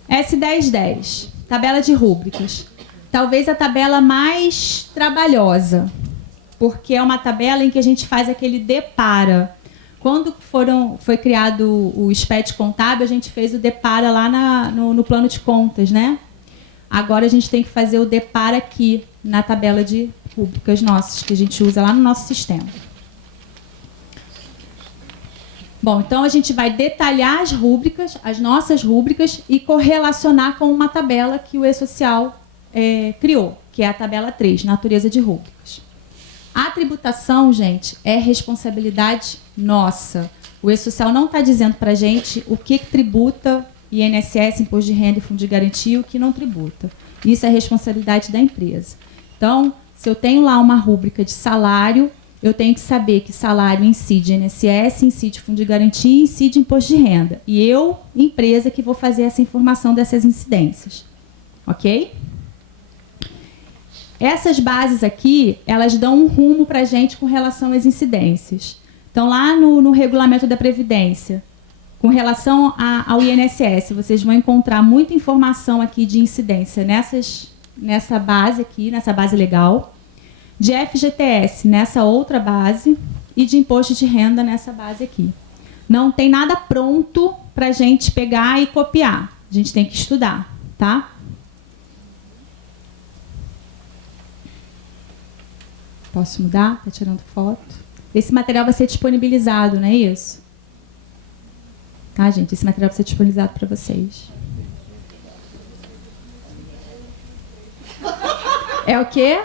S1010, tabela de rúbricas. Talvez a tabela mais trabalhosa, porque é uma tabela em que a gente faz aquele depara. Quando foi criado o SPET contábil, a gente fez o depara lá no plano de contas, né? Agora a gente tem que fazer o depara aqui, na tabela de rúbricas nossas, que a gente usa lá no nosso sistema. Bom, então a gente vai detalhar as rúbricas, as nossas rúbricas, e correlacionar com uma tabela que o E-Social criou, que é a tabela 3, natureza de rúbricas. A tributação, gente, é responsabilidade nossa. O E-Social não está dizendo para a gente o que tributa INSS, Imposto de Renda e Fundo de Garantia e o que não tributa. Isso é responsabilidade da empresa. Então, se eu tenho lá uma rúbrica de salário, eu tenho que saber que salário incide INSS, incide Fundo de Garantia e incide Imposto de Renda. E eu, empresa, que vou fazer essa informação dessas incidências. Ok? Essas bases aqui, elas dão um rumo para a gente com relação às incidências. Então, lá no regulamento da Previdência, com relação ao INSS, vocês vão encontrar muita informação aqui de incidência nessa base aqui, nessa base legal, de FGTS nessa outra base e de imposto de renda nessa base aqui. Não tem nada pronto para a gente pegar e copiar. A gente tem que estudar, tá? Posso mudar? Está tirando foto. Esse material vai ser disponibilizado, não é isso? Tá, gente? Esse material vai ser disponibilizado para vocês. É o quê?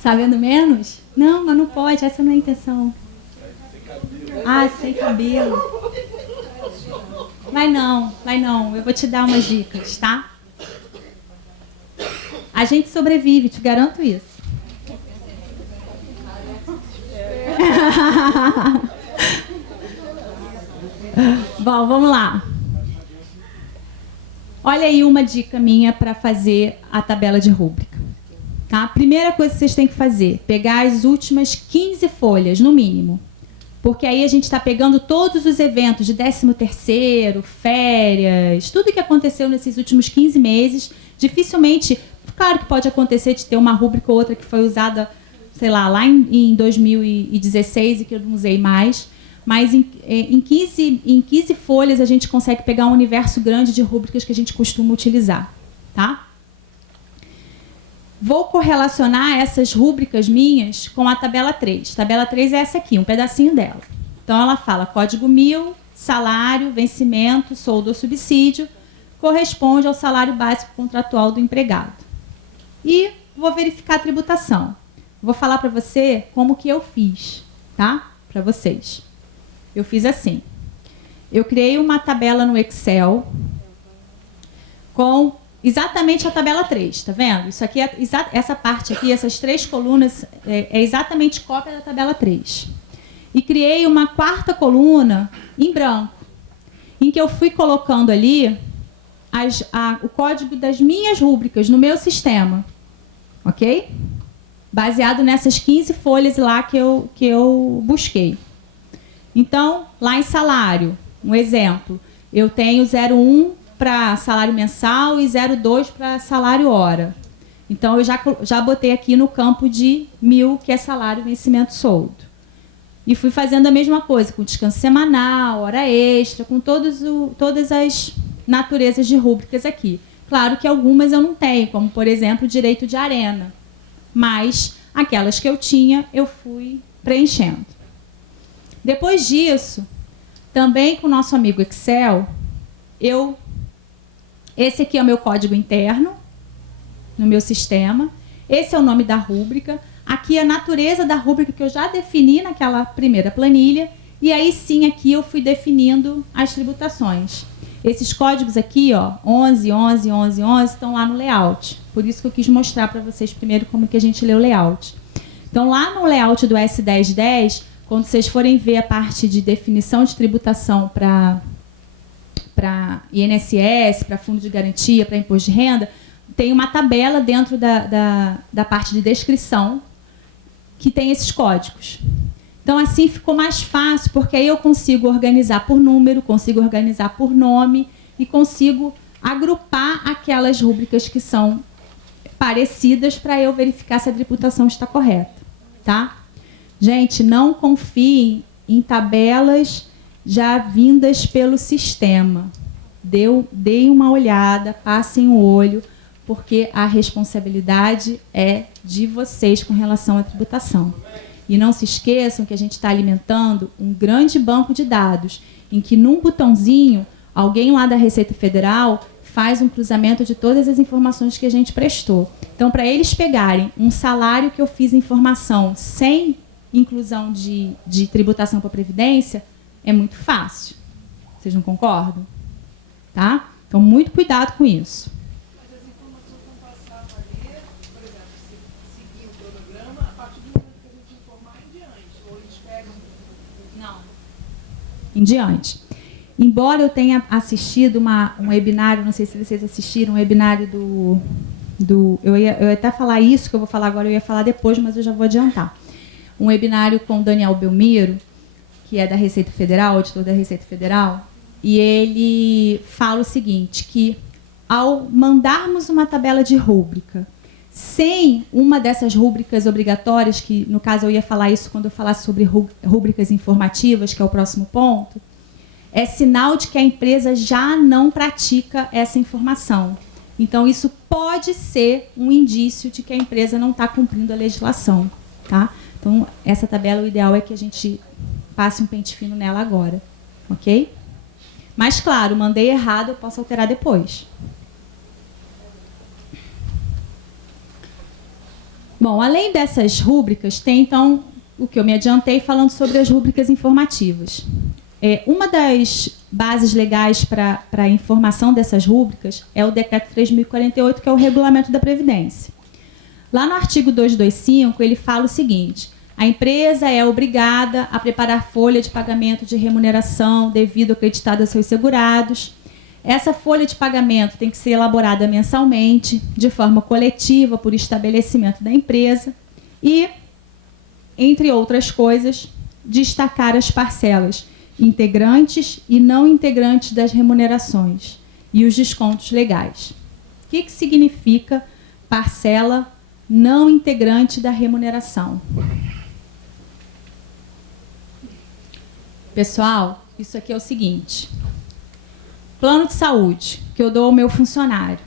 Sabendo menos? Não, mas não pode. Essa não é a intenção. Ah, sem cabelo. Vai não. Eu vou te dar umas dicas, tá? A gente sobrevive, te garanto isso. Bom, vamos lá. Olha aí uma dica minha para fazer a tabela de rúbrica. Tá? Primeira coisa que vocês têm que fazer, pegar as últimas 15 folhas, no mínimo. Porque aí a gente está pegando todos os eventos de 13º, férias, tudo que aconteceu nesses últimos 15 meses. Dificilmente, claro que pode acontecer de ter uma rúbrica ou outra que foi usada, sei lá em 2016 e que eu não usei mais. Mas em 15 folhas a gente consegue pegar um universo grande de rúbricas que a gente costuma utilizar. Tá? Vou correlacionar essas rúbricas minhas com a tabela 3. Tabela 3 é essa aqui, um pedacinho dela. Então, ela fala código 1000, salário, vencimento, soldo ou subsídio, corresponde ao salário básico contratual do empregado. E vou verificar a tributação. Vou falar para você como que eu fiz, tá? Para vocês. Eu fiz assim. Eu criei uma tabela no Excel com exatamente a tabela 3, tá vendo? Isso aqui essa parte aqui, essas 3 colunas, é exatamente cópia da tabela 3. E criei uma 4ª coluna em branco, em que eu fui colocando ali o código das minhas rúbricas no meu sistema, ok? Baseado nessas 15 folhas lá que eu busquei. Então, lá em salário, um exemplo, eu tenho 01 para salário mensal e 02 para salário hora. Então, eu já botei aqui no campo de 1000, que é salário, vencimento, soldo. E fui fazendo a mesma coisa, com descanso semanal, hora extra, com todas as naturezas de rúbricas aqui. Claro que algumas eu não tenho, como, por exemplo, direito de arena. Mas aquelas que eu tinha, eu fui preenchendo. Depois disso, também com o nosso amigo Excel, esse aqui é o meu código interno, no meu sistema. Esse é o nome da rúbrica. Aqui é a natureza da rúbrica que eu já defini naquela primeira planilha. E aí sim, aqui eu fui definindo as tributações. Esses códigos aqui, ó, 11, 11, 11, 11, estão lá no layout. Por isso que eu quis mostrar para vocês primeiro como que a gente lê o layout. Então, lá no layout do S1010, quando vocês forem ver a parte de definição de tributação para INSS, para fundo de garantia, para imposto de renda, tem uma tabela dentro da parte de descrição que tem esses códigos. Então, assim ficou mais fácil, porque aí eu consigo organizar por número, consigo organizar por nome e consigo agrupar aquelas rúbricas que são parecidas para eu verificar se a tributação está correta, tá? Gente, não confiem em tabelas já vindas pelo sistema. Deem uma olhada, passem o olho, porque a responsabilidade é de vocês com relação à tributação. E não se esqueçam que a gente está alimentando um grande banco de dados, em que num botãozinho, alguém lá da Receita Federal faz um cruzamento de todas as informações que a gente prestou. Então, para eles pegarem um salário que eu fiz informação sem inclusão de tributação para a Previdência, é muito fácil. Vocês não concordam? Tá? Então, muito cuidado com isso. Em diante. Embora eu tenha assistido um webinário, não sei se vocês assistiram, um webinário eu ia até falar isso que eu vou falar agora, eu ia falar depois, mas eu já vou adiantar. Um webinário com o Daniel Belmiro, que é da Receita Federal, auditor da Receita Federal, e ele fala o seguinte, que ao mandarmos uma tabela de rúbrica, sem uma dessas rúbricas obrigatórias, que no caso eu ia falar isso quando eu falasse sobre rúbricas informativas, que é o próximo ponto, é sinal de que a empresa já não pratica essa informação. Então, isso pode ser um indício de que a empresa não está cumprindo a legislação. Tá? Então, essa tabela, o ideal é que a gente passe um pente fino nela agora. Ok? Mas, claro, mandei errado, eu posso alterar depois. Bom, além dessas rúbricas, tem, então, o que eu me adiantei falando sobre as rúbricas informativas. Uma das bases legais para a informação dessas rúbricas é o Decreto 3.048, que é o Regulamento da Previdência. Lá no artigo 225, ele fala o seguinte: a empresa é obrigada a preparar folha de pagamento de remuneração devido acreditada aos seus segurados. Essa folha de pagamento tem que ser elaborada mensalmente, de forma coletiva, por estabelecimento da empresa e, entre outras coisas, destacar as parcelas integrantes e não integrantes das remunerações e os descontos legais. O que significa parcela não integrante da remuneração? Pessoal, isso aqui é o seguinte: plano de saúde que eu dou ao meu funcionário.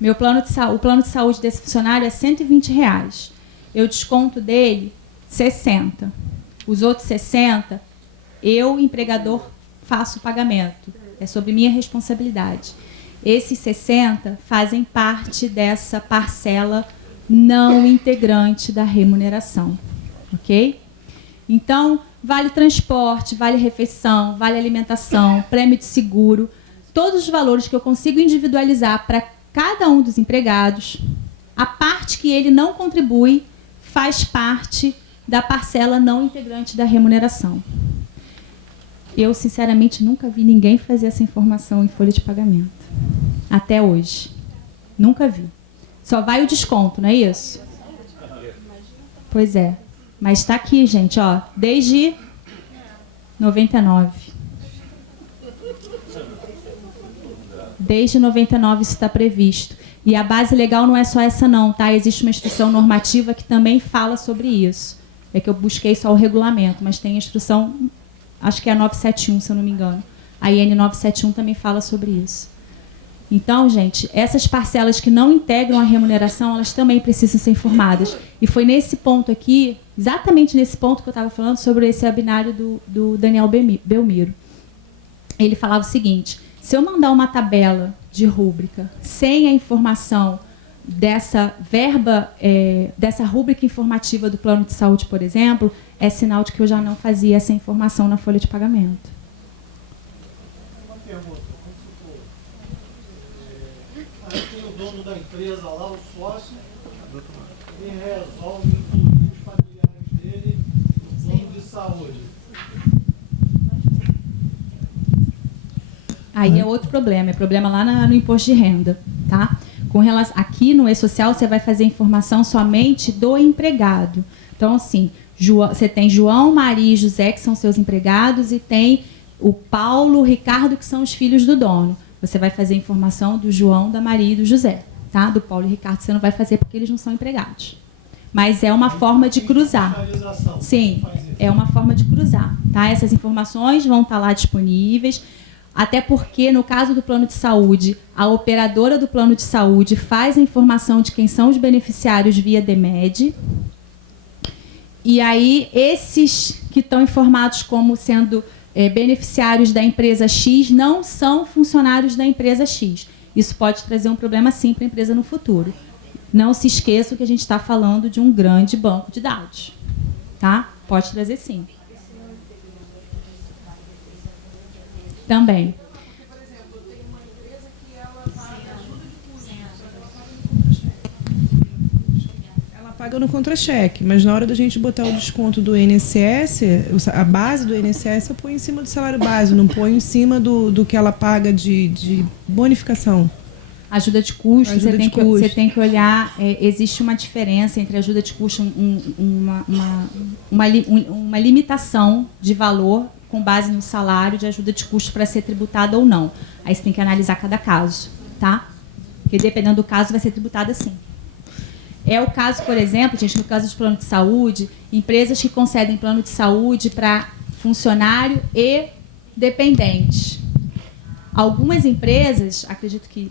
O plano de saúde desse funcionário é R$120. Eu desconto dele 60. Os outros 60, eu, empregador, faço o pagamento. É sobre minha responsabilidade. Esses 60 fazem parte dessa parcela não integrante da remuneração. Ok? Então, vale transporte, vale refeição, vale alimentação, prêmio de seguro, todos os valores que eu consigo individualizar para cada um dos empregados, a parte que ele não contribui faz parte da parcela não integrante da remuneração. Eu, sinceramente, nunca vi ninguém fazer essa informação em folha de pagamento. Até hoje. Nunca vi. Só vai o desconto, não é isso? Pois é. Mas está aqui, gente, ó, desde 99. Desde 99 isso está previsto. E a base legal não é só essa não, tá? Existe uma instrução normativa que também fala sobre isso. É que eu busquei só o regulamento, mas tem a instrução, acho que é a 971, se eu não me engano. A IN 971 também fala sobre isso. Então, gente, essas parcelas que não integram a remuneração, elas também precisam ser informadas. E foi nesse ponto aqui, exatamente nesse ponto que eu estava falando sobre esse webinário do Daniel Belmiro. Ele falava o seguinte: se eu mandar uma tabela de rúbrica sem a informação dessa verba, dessa rúbrica informativa do plano de saúde, por exemplo, é sinal de que eu já não fazia essa informação na folha de pagamento. Uma pergunta, aí tem o dono da empresa lá, o sócio, ele resolve incluir os familiares dele no plano de saúde. Aí é outro problema, é problema lá no imposto de renda, tá? Com relação, aqui no E-Social você vai fazer informação somente do empregado. Então, assim, você tem João, Maria e José, que são seus empregados, e tem o Paulo, o Ricardo, que são os filhos do dono. Você vai fazer informação do João, da Maria e do José, tá? Do Paulo e Ricardo você não vai fazer porque eles não são empregados. Mas é uma forma de cruzar. Sim, é uma forma de cruzar, tá? Essas informações vão estar lá disponíveis. Até porque, no caso do plano de saúde, a operadora do plano de saúde faz a informação de quem são os beneficiários via DMED. E aí, esses que estão informados como sendo beneficiários da empresa X não são funcionários da empresa X. Isso pode trazer um problema, sim, para a empresa no futuro. Não se esqueça que a gente está falando de um grande banco de dados. Tá? Pode trazer, sim. Também. Porque, por exemplo, eu tenho uma empresa que ela paga ajuda de custo, só que ela paga no contra-cheque, mas na hora da gente botar o desconto do INSS, a base do INSS eu ponho em cima do salário base, não ponho em cima do que ela paga de bonificação. Ajuda de custo, você tem que olhar, existe uma diferença entre ajuda de custo, uma limitação de valor com base no salário de ajuda de custo para ser tributada ou não. Aí você tem que analisar cada caso, tá? Porque dependendo do caso vai ser tributada sim. É o caso, por exemplo, gente, no caso de plano de saúde, empresas que concedem plano de saúde para funcionário e dependente. Algumas empresas, acredito que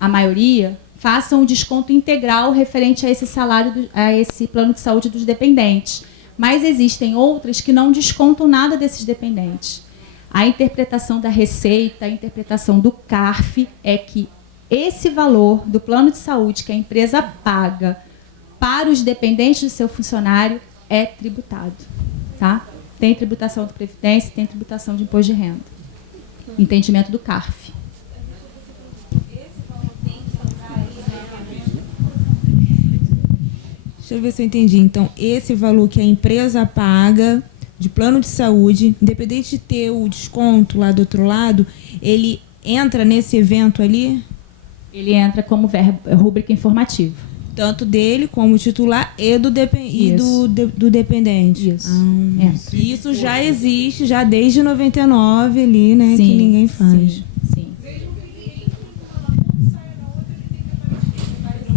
a maioria, façam um desconto integral referente a esse salário, a esse plano de saúde dos dependentes. Mas existem outras que não descontam nada desses dependentes. A interpretação da Receita, a interpretação do CARF é que esse valor do plano de saúde que a empresa paga para os dependentes do seu funcionário é tributado. Tá? Tem tributação de previdência, tem tributação de imposto de renda. Entendimento do CARF. Deixa eu ver se eu entendi. Então, esse valor que a empresa paga de plano de saúde, independente de ter o desconto lá do outro lado, ele entra nesse evento ali? Ele entra como rúbrica informativa. Tanto dele como titular e do dependente. Isso. Isso já existe, já desde 99 ali, né? Sim, que ninguém faz. Sim.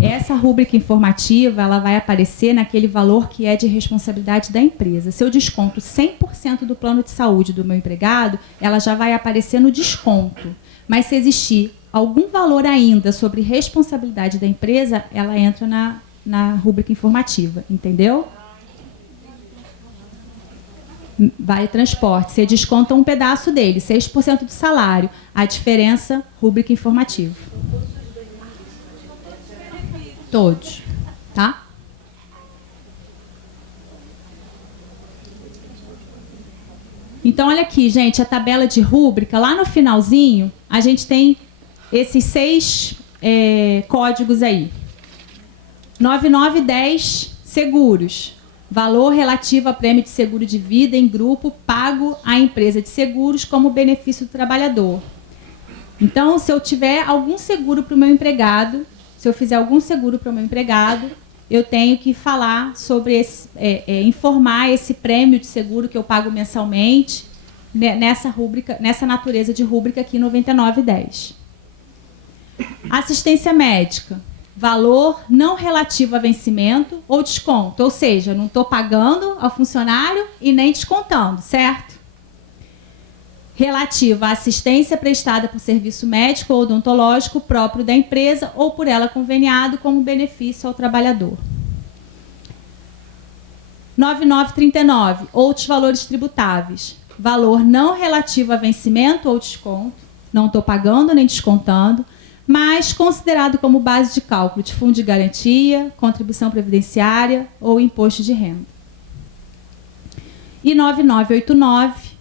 Essa rúbrica informativa, ela vai aparecer naquele valor que é de responsabilidade da empresa. Se eu desconto 100% do plano de saúde do meu empregado, ela já vai aparecer no desconto. Mas se existir algum valor ainda sobre responsabilidade da empresa, ela entra na rúbrica informativa, entendeu? Vale transporte, você desconta um pedaço dele, 6% do salário. A diferença, rúbrica informativa. Todos, tá? Então, olha aqui, gente, a tabela de rúbrica, lá no finalzinho, a gente tem esses 6 códigos aí. 9910 seguros. Valor relativo a prêmio de seguro de vida em grupo pago à empresa de seguros como benefício do trabalhador. Então, se eu tiver algum seguro para o meu empregado, se eu fizer algum seguro para o meu empregado, eu tenho que falar sobre informar esse prêmio de seguro que eu pago mensalmente nessa rúbrica, nessa natureza de rúbrica aqui 9910. Assistência médica. valor não relativo a vencimento ou desconto. Ou seja, não estou pagando ao funcionário e nem descontando, certo? Relativo à assistência prestada por serviço médico ou odontológico próprio da empresa ou por ela conveniado como benefício ao trabalhador. 9939, outros valores tributáveis. Valor não relativo a vencimento ou desconto, não estou pagando nem descontando, mas considerado como base de cálculo de fundo de garantia, contribuição previdenciária ou imposto de renda. E 9989,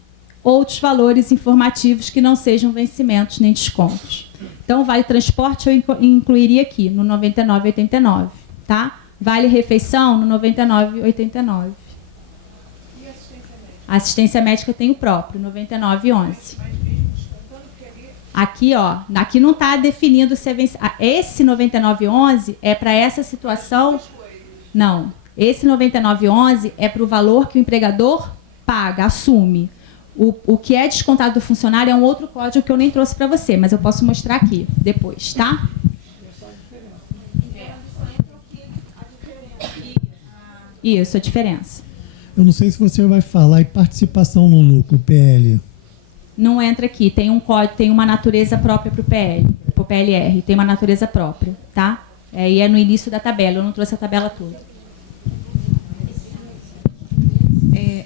outros valores informativos que não sejam vencimentos nem descontos. Então, vale transporte eu incluiria aqui no 9989, tá? Vale refeição no 9989. E assistência médica? A assistência médica tem o próprio, 9911. Aqui, ó, aqui não está definindo se é vencimento. Esse 9911 é para essa situação. Não. Esse 9911 é para o valor que o empregador paga, assume. O que é descontado do funcionário é um outro código que eu nem trouxe para você, mas eu posso mostrar aqui depois, tá? Isso, a diferença. Eu não sei se você vai falar em participação no lucro, PL. Não entra aqui, tem um código, tem uma natureza própria para o PL, para o PLR, tem uma natureza própria, tá? E é no início da tabela, eu não trouxe a tabela toda.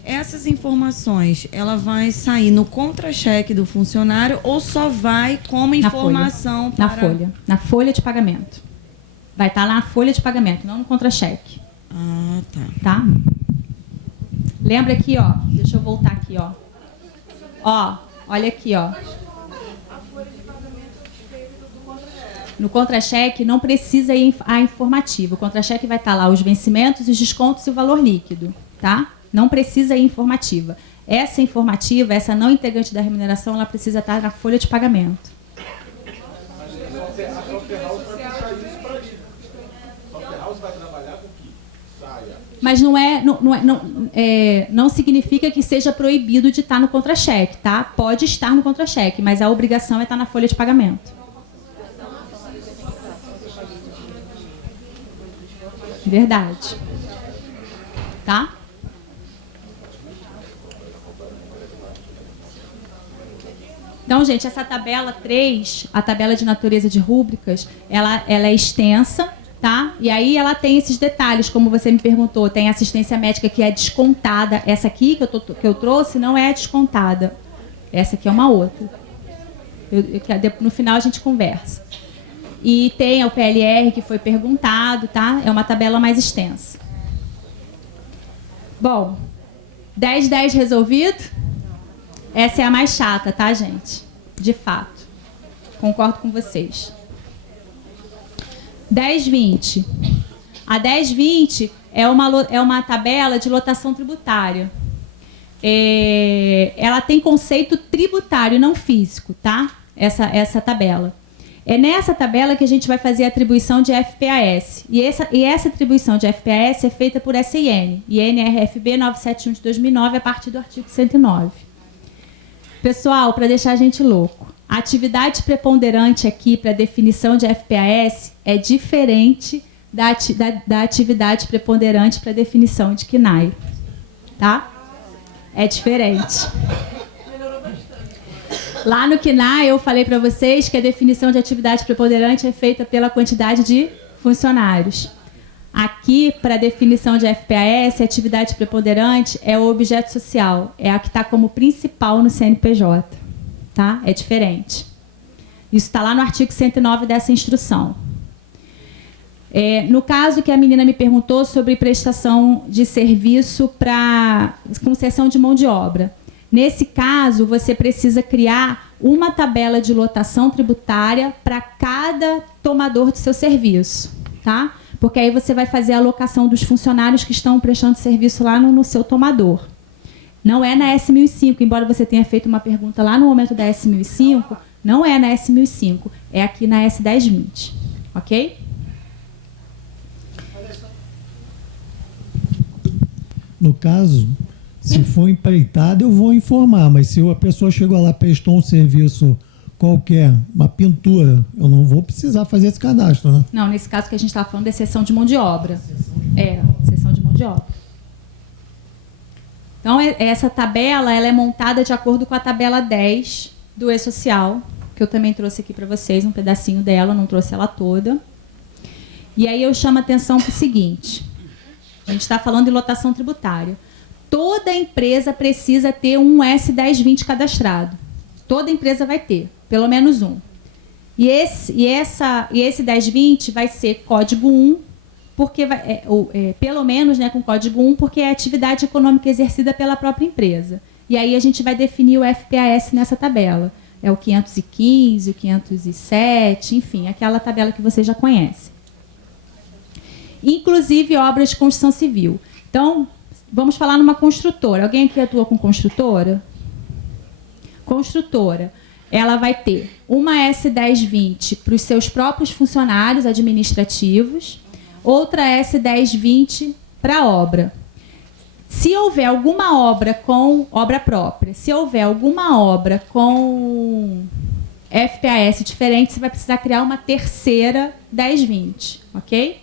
Essas informações, ela vai sair no contra-cheque do funcionário ou só vai como informação na folha. Na folha de pagamento. Vai estar lá na folha de pagamento, não no contra-cheque. Ah, tá. Tá? Lembra aqui, ó. Deixa eu voltar aqui, ó. Ó, olha aqui, ó. No contra-cheque não precisa ir a informativa. O contra-cheque vai estar lá os vencimentos, os descontos e o valor líquido, tá? Não precisa ir informativa. Essa informativa, essa não integrante da remuneração, ela precisa estar na folha de pagamento. Mas não significa que seja proibido de estar no contra-cheque, tá? Pode estar no contra-cheque, mas a obrigação é estar na folha de pagamento. Verdade. Tá? Então, gente, essa tabela 3, a tabela de natureza de rúbricas, ela é extensa, tá? E aí ela tem esses detalhes, como você me perguntou, tem assistência médica que é descontada. Essa aqui que eu trouxe não é descontada. Essa aqui é uma outra. No final a gente conversa. E tem o PLR que foi perguntado, tá? É uma tabela mais extensa. Bom, 10-10 resolvido? Essa é a mais chata, tá, gente? De fato. Concordo com vocês. 10-20. A 10-20 é uma tabela de lotação tributária. Ela tem conceito tributário, não físico, tá? Essa tabela. É nessa tabela que a gente vai fazer a atribuição de FPAS. E essa atribuição de FPAS é feita por SIN, INRFB 971 de 2009, a partir do artigo 109. Pessoal, para deixar a gente louco, a atividade preponderante aqui para definição de FPAS é diferente da atividade preponderante para definição de CNAE. Tá? É diferente. Lá no CNAE eu falei para vocês que a definição de atividade preponderante é feita pela quantidade de funcionários. Aqui, para a definição de FPAS, a atividade preponderante é o objeto social, é a que está como principal no CNPJ. Tá? É diferente. Isso está lá no artigo 109 dessa instrução. No caso que a menina me perguntou sobre prestação de serviço para concessão de mão de obra. Nesse caso, você precisa criar uma tabela de lotação tributária para cada tomador do seu serviço. Tá? Porque aí você vai fazer a alocação dos funcionários que estão prestando serviço lá no seu tomador. Não é na S1005, embora você tenha feito uma pergunta lá no momento da S1005, não é na S1005, é aqui na S1020. Ok? No caso, se for empreitada, eu vou informar, mas se a pessoa chegou lá, prestou um serviço qualquer, uma pintura, eu não vou precisar fazer esse cadastro, né? Não, nesse caso que a gente está falando é cessão de mão de obra. Cessão de mão de obra. Então, essa tabela ela é montada de acordo com a tabela 10 do E-Social, que eu também trouxe aqui para vocês, um pedacinho dela, não trouxe ela toda. E aí eu chamo a atenção para o seguinte, a gente está falando de lotação tributária. Toda empresa precisa ter um S1020 cadastrado. Toda empresa vai ter, pelo menos um. E esse 1020 vai ser código 1, porque pelo menos, né, com código 1, porque é atividade econômica exercida pela própria empresa. E aí a gente vai definir o FPAS nessa tabela. É o 515, o 507, enfim, aquela tabela que você já conhece. Inclusive obras de construção civil. Então, vamos falar numa construtora. Alguém aqui atua com construtora? Construtora. Ela vai ter uma S1020 para os seus próprios funcionários administrativos, outra S1020 para a obra. Se houver alguma obra com obra própria, se houver alguma obra com FPAS diferente, você vai precisar criar uma terceira 1020, ok?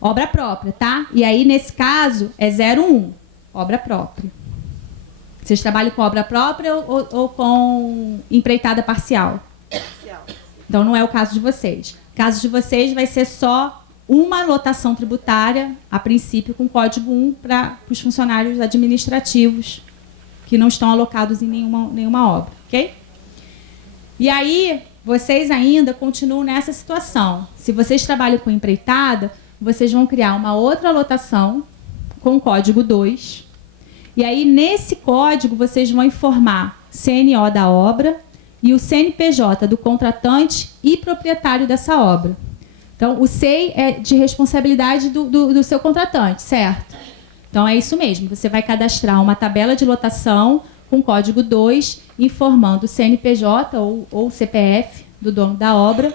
Obra própria, tá? E aí, nesse caso, é 01, obra própria. Vocês trabalham com obra própria ou com empreitada parcial? Parcial. Então, não é o caso de vocês. O caso de vocês vai ser só uma lotação tributária, a princípio, com código 1 para os funcionários administrativos que não estão alocados em nenhuma obra, ok? E aí, vocês ainda continuam nessa situação. Se vocês trabalham com empreitada, vocês vão criar uma outra lotação com código 2. E aí, nesse código, vocês vão informar CNO da obra e o CNPJ do contratante e proprietário dessa obra. Então, o SEI é de responsabilidade do seu contratante, certo? Então, é isso mesmo. Você vai cadastrar uma tabela de lotação com código 2, informando o CNPJ ou CPF do dono da obra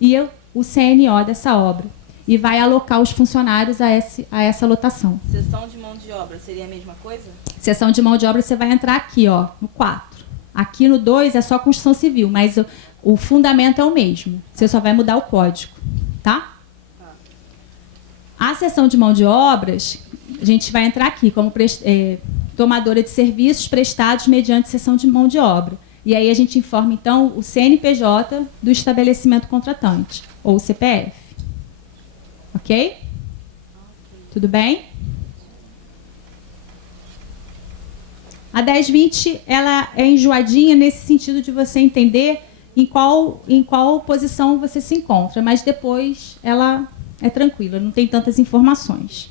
e o CNO dessa obra. E vai alocar os funcionários a essa lotação. Seção de mão de obra seria a mesma coisa? Seção de mão de obra, você vai entrar aqui, ó, no 4. Aqui no 2 é só construção civil, mas o fundamento é o mesmo. Você só vai mudar o código. Tá? A seção de mão de obras, a gente vai entrar aqui como tomadora de serviços prestados mediante seção de mão de obra. E aí a gente informa, então, o CNPJ do estabelecimento contratante, ou o CPF. Ok? Tudo bem? A 1020, ela é enjoadinha nesse sentido de você entender em qual posição você se encontra, mas depois ela é tranquila, não tem tantas informações.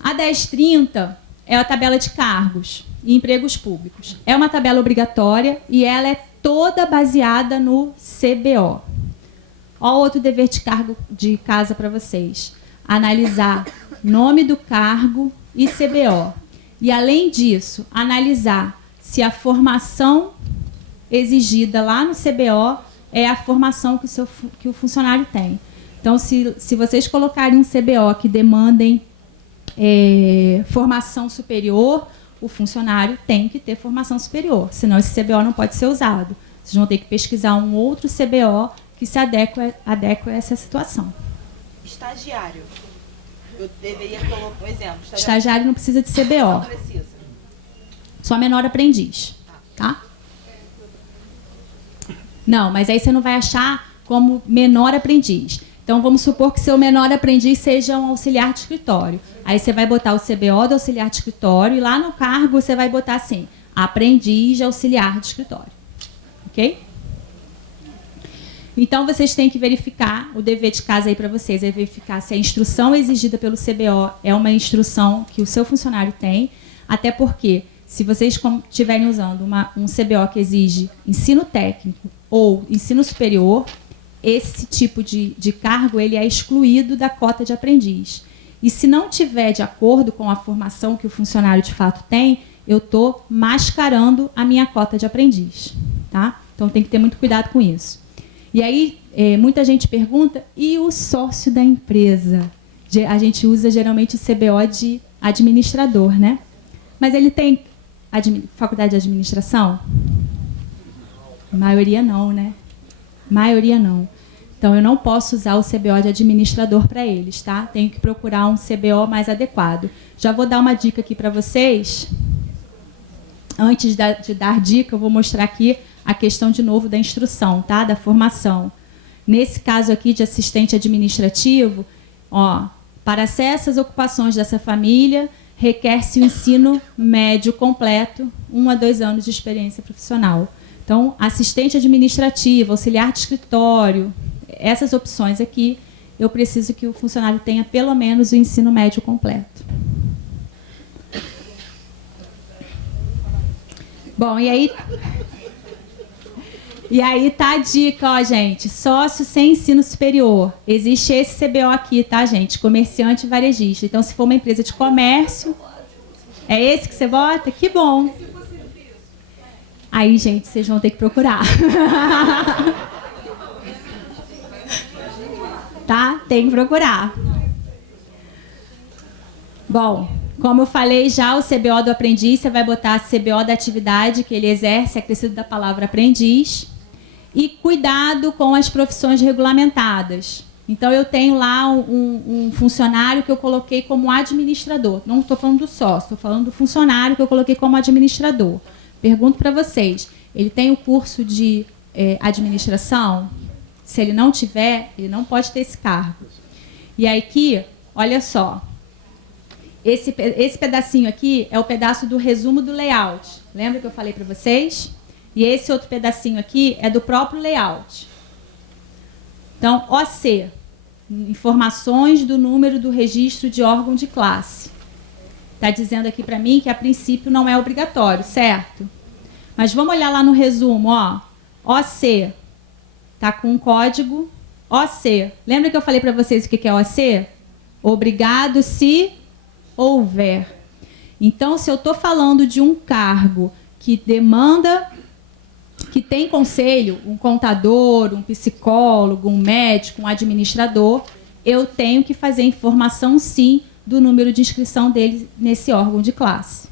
A 1030 é a tabela de cargos e empregos públicos. É uma tabela obrigatória e ela é toda baseada no CBO. Ó, outro dever de casa para vocês. Analisar nome do cargo e CBO. E, além disso, analisar se a formação exigida lá no CBO é a formação que o funcionário tem. Então, se vocês colocarem um CBO que demandem formação superior, o funcionário tem que ter formação superior, senão esse CBO não pode ser usado. Vocês vão ter que pesquisar um outro CBO que se adeque a essa situação. Estagiário. Eu deveria colocar um exemplo. Estagiário não precisa de CBO. Não precisa. Só menor aprendiz. Tá? Não, mas aí você não vai achar como menor aprendiz. Então, vamos supor que seu menor aprendiz seja um auxiliar de escritório. Aí você vai botar o CBO do auxiliar de escritório e lá no cargo você vai botar assim, aprendiz de auxiliar de escritório. Ok? Então, vocês têm que verificar, o dever de casa aí para vocês é verificar se a instrução exigida pelo CBO é uma instrução que o seu funcionário tem, até porque, se vocês estiverem usando um CBO que exige ensino técnico ou ensino superior, esse tipo de cargo ele é excluído da cota de aprendiz. E se não tiver de acordo com a formação que o funcionário de fato tem, eu estou mascarando a minha cota de aprendiz. Tá? Então, tem que ter muito cuidado com isso. E aí, muita gente pergunta, e o sócio da empresa? A gente usa geralmente o CBO de administrador, né? Mas ele tem faculdade de administração? Maioria não, né? Maioria não. Então, eu não posso usar o CBO de administrador para eles, tá? Tenho que procurar um CBO mais adequado. Já vou dar uma dica aqui para vocês. Antes de dar dica, eu vou mostrar aqui a questão, de novo, da instrução, tá? Da formação. Nesse caso aqui de assistente administrativo, ó, para acessar as ocupações dessa família, requer-se o ensino médio completo, 1 a 2 anos de experiência profissional. Então, assistente administrativo, auxiliar de escritório, essas opções aqui, eu preciso que o funcionário tenha pelo menos o ensino médio completo. Bom, e aí tá a dica, ó, gente. Sócio sem ensino superior. Existe esse CBO aqui, tá, gente? Comerciante e varejista. Então, se for uma empresa de comércio, é esse que você bota? Que bom. Aí, gente, vocês vão ter que procurar. Tá? Tem que procurar. Bom, como eu falei já, o CBO do aprendiz, você vai botar CBO da atividade que ele exerce, acrescido da palavra aprendiz. E cuidado com as profissões regulamentadas. Então, eu tenho lá um funcionário que eu coloquei como administrador. Não estou falando do sócio, estou falando do funcionário que eu coloquei como administrador. Pergunto para vocês, ele tem o curso de administração? Se ele não tiver, ele não pode ter esse cargo. E aí aqui, olha só, esse pedacinho aqui é o pedaço do resumo do layout. Lembra que eu falei para vocês? E esse outro pedacinho aqui é do próprio layout. Então, OC, informações do número do registro de órgão de classe. Está dizendo aqui para mim que, a princípio, não é obrigatório, certo? Mas vamos olhar lá no resumo, ó. OC, está com um código OC. Lembra que eu falei para vocês o que é OC? Obrigado se houver. Então, se eu estou falando de um cargo que demanda, que tem conselho, um contador, um psicólogo, um médico, um administrador, eu tenho que fazer informação, sim, do número de inscrição dele nesse órgão de classe.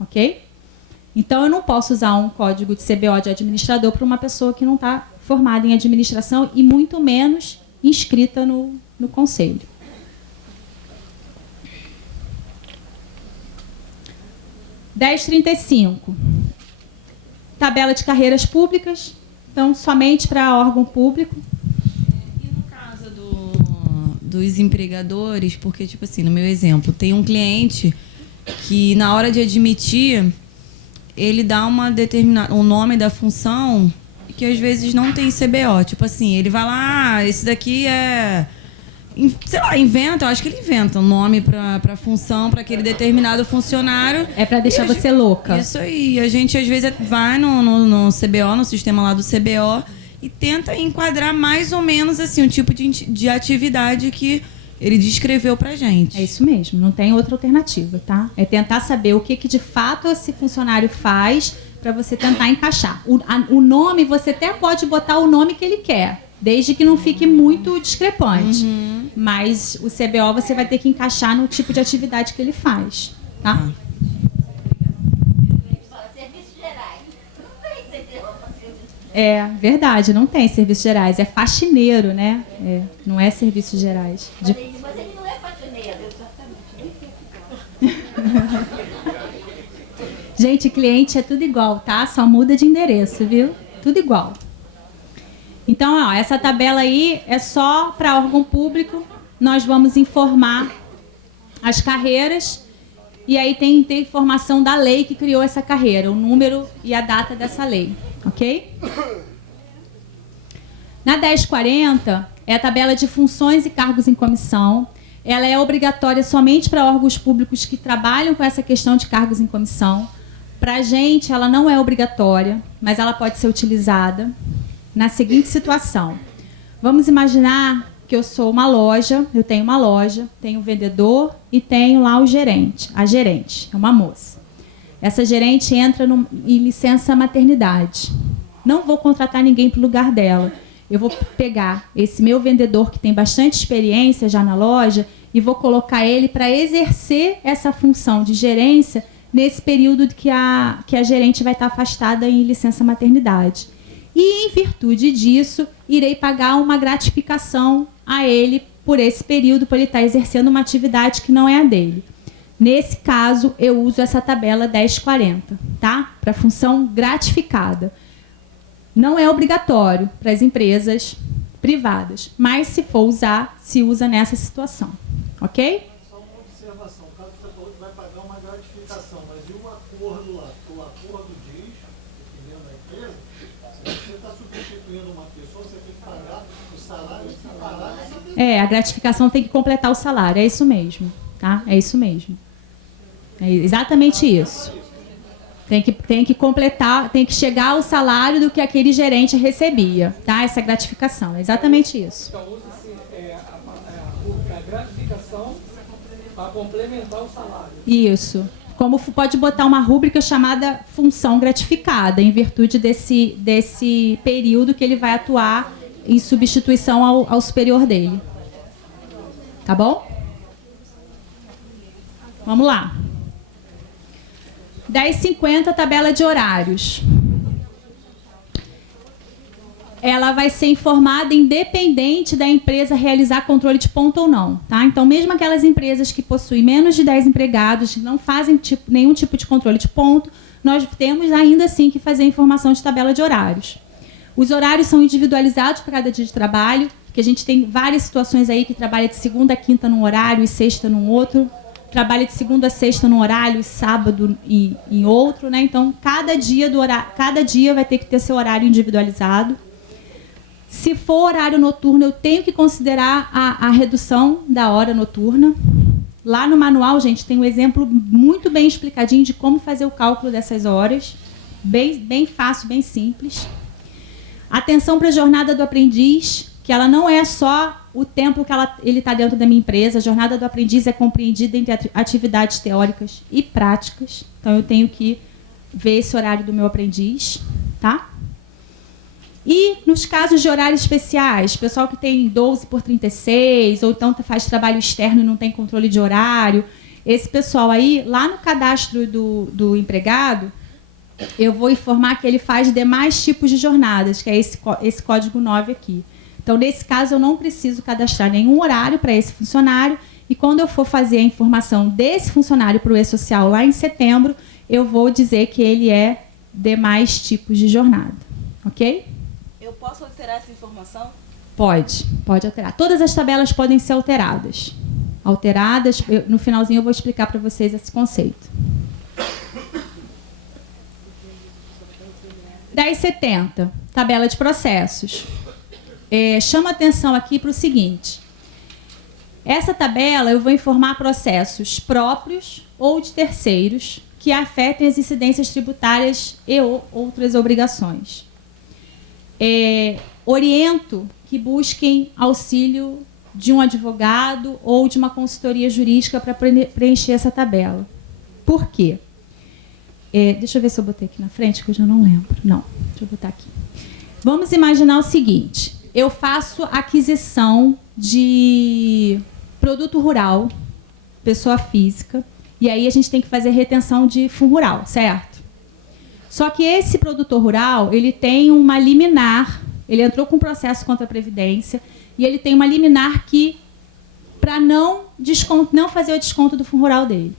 Ok? Então, eu não posso usar um código de CBO de administrador para uma pessoa que não está formada em administração e muito menos inscrita no conselho. (1035). Tabela de carreiras públicas. Então, somente para órgão público. E no caso dos empregadores, porque, tipo assim, no meu exemplo, tem um cliente que, na hora de admitir, ele dá um nome da função que às vezes não tem CBO. Tipo assim, ele vai lá, esse daqui é... Sei lá, inventa, eu acho que ele inventa um nome para função, para aquele determinado funcionário. É para deixar você louca. Isso aí. A gente, às vezes, vai no CBO, no sistema lá do CBO, e tenta enquadrar mais ou menos assim um tipo de atividade que ele descreveu pra gente. É isso mesmo, não tem outra alternativa, tá? É tentar saber o que de fato esse funcionário faz para você tentar encaixar. O nome, você até pode botar o nome que ele quer, desde que não fique muito discrepante. Uhum. Mas o CBO você vai ter que encaixar no tipo de atividade que ele faz, tá? Serviços gerais. Não tem CBO para serviços gerais. É verdade, não tem serviços gerais. É faxineiro, né? Não é serviços gerais. Mas ele não é faxineiro. Exatamente. Gente, cliente é tudo igual, tá? Só muda de endereço, viu? Tudo igual. Então, ó, essa tabela aí é só para órgão público. Nós vamos informar as carreiras e aí tem informação da lei que criou essa carreira, o número e a data dessa lei, ok? Na 1040 é a tabela de funções e cargos em comissão. Ela é obrigatória somente para órgãos públicos que trabalham com essa questão de cargos em comissão. Para a gente, ela não é obrigatória, mas ela pode ser utilizada na seguinte situação. Vamos imaginar que eu sou uma loja, eu tenho uma loja, tenho o vendedor e tenho lá o gerente. A gerente é uma moça. Essa gerente entra em licença maternidade. Não vou contratar ninguém para o lugar dela. Eu vou pegar esse meu vendedor que tem bastante experiência já na loja e vou colocar ele para exercer essa função de gerência nesse período que a gerente vai estar afastada em licença maternidade. E, em virtude disso, irei pagar uma gratificação a ele por esse período, por ele estar exercendo uma atividade que não é a dele. Nesse caso, eu uso essa tabela 1040, tá? Para função gratificada. Não é obrigatório para as empresas privadas, mas se for usar, se usa nessa situação, ok? Só uma observação. O caso você falou que vai pagar uma gratificação, mas e o acordo lá? O acordo diz, dependendo da empresa, se você está substituindo uma pessoa, você tem que pagar o salário separado dessa pessoa. A gratificação tem que completar o salário, é isso mesmo, tá? É isso mesmo. É exatamente isso. Tem que completar, tem que chegar ao salário do que aquele gerente recebia, tá? Essa gratificação, é exatamente isso. Então, usa-se a gratificação para complementar o salário. Isso. Como pode botar uma rúbrica chamada função gratificada, em virtude desse período que ele vai atuar em substituição ao superior dele. Tá bom? Vamos lá. 10h50, tabela de horários. Ela vai ser informada independente da empresa realizar controle de ponto ou não, tá? Então, mesmo aquelas empresas que possuem menos de 10 empregados, que não fazem nenhum tipo de controle de ponto, nós temos ainda assim que fazer a informação de tabela de horários. Os horários são individualizados para cada dia de trabalho, que a gente tem várias situações aí que trabalha de segunda a quinta num horário e sexta num outro, trabalha de segunda a sexta num horário e sábado em outro, né? Então, cada dia vai ter que ter seu horário individualizado. Se for horário noturno, eu tenho que considerar a redução da hora noturna. Lá no manual, gente, tem um exemplo muito bem explicadinho de como fazer o cálculo dessas horas. Bem fácil, bem simples. Atenção para a jornada do aprendiz, que ela não é só o tempo que ele está dentro da minha empresa. A jornada do aprendiz é compreendida entre atividades teóricas e práticas. Então, eu tenho que ver esse horário do meu aprendiz, tá? E nos casos de horários especiais, pessoal que tem 12/36, ou então faz trabalho externo e não tem controle de horário, esse pessoal aí, lá no cadastro do empregado, eu vou informar que ele faz demais tipos de jornadas, que é esse código 9 aqui. Então, nesse caso, eu não preciso cadastrar nenhum horário para esse funcionário, e quando eu for fazer a informação desse funcionário para o E-Social lá em setembro, eu vou dizer que ele é demais tipos de jornada, ok? Eu posso alterar essa informação? Pode alterar. Todas as tabelas podem ser alteradas. No finalzinho eu vou explicar para vocês esse conceito. 1070, tabela de processos. Chama atenção aqui para o seguinte. Essa tabela eu vou informar processos próprios ou de terceiros que afetem as incidências tributárias e outras obrigações. Oriento que busquem auxílio de um advogado ou de uma consultoria jurídica para preencher essa tabela. Por quê? Deixa eu ver se eu botei aqui na frente, que eu já não lembro. Não, deixa eu botar aqui. Vamos imaginar o seguinte. Eu faço aquisição de produto rural, pessoa física, e aí a gente tem que fazer retenção de fundo rural, certo? Só que esse produtor rural, ele tem uma liminar, ele entrou com um processo contra a Previdência, e ele tem uma liminar que, para não fazer o desconto do fundo rural dele.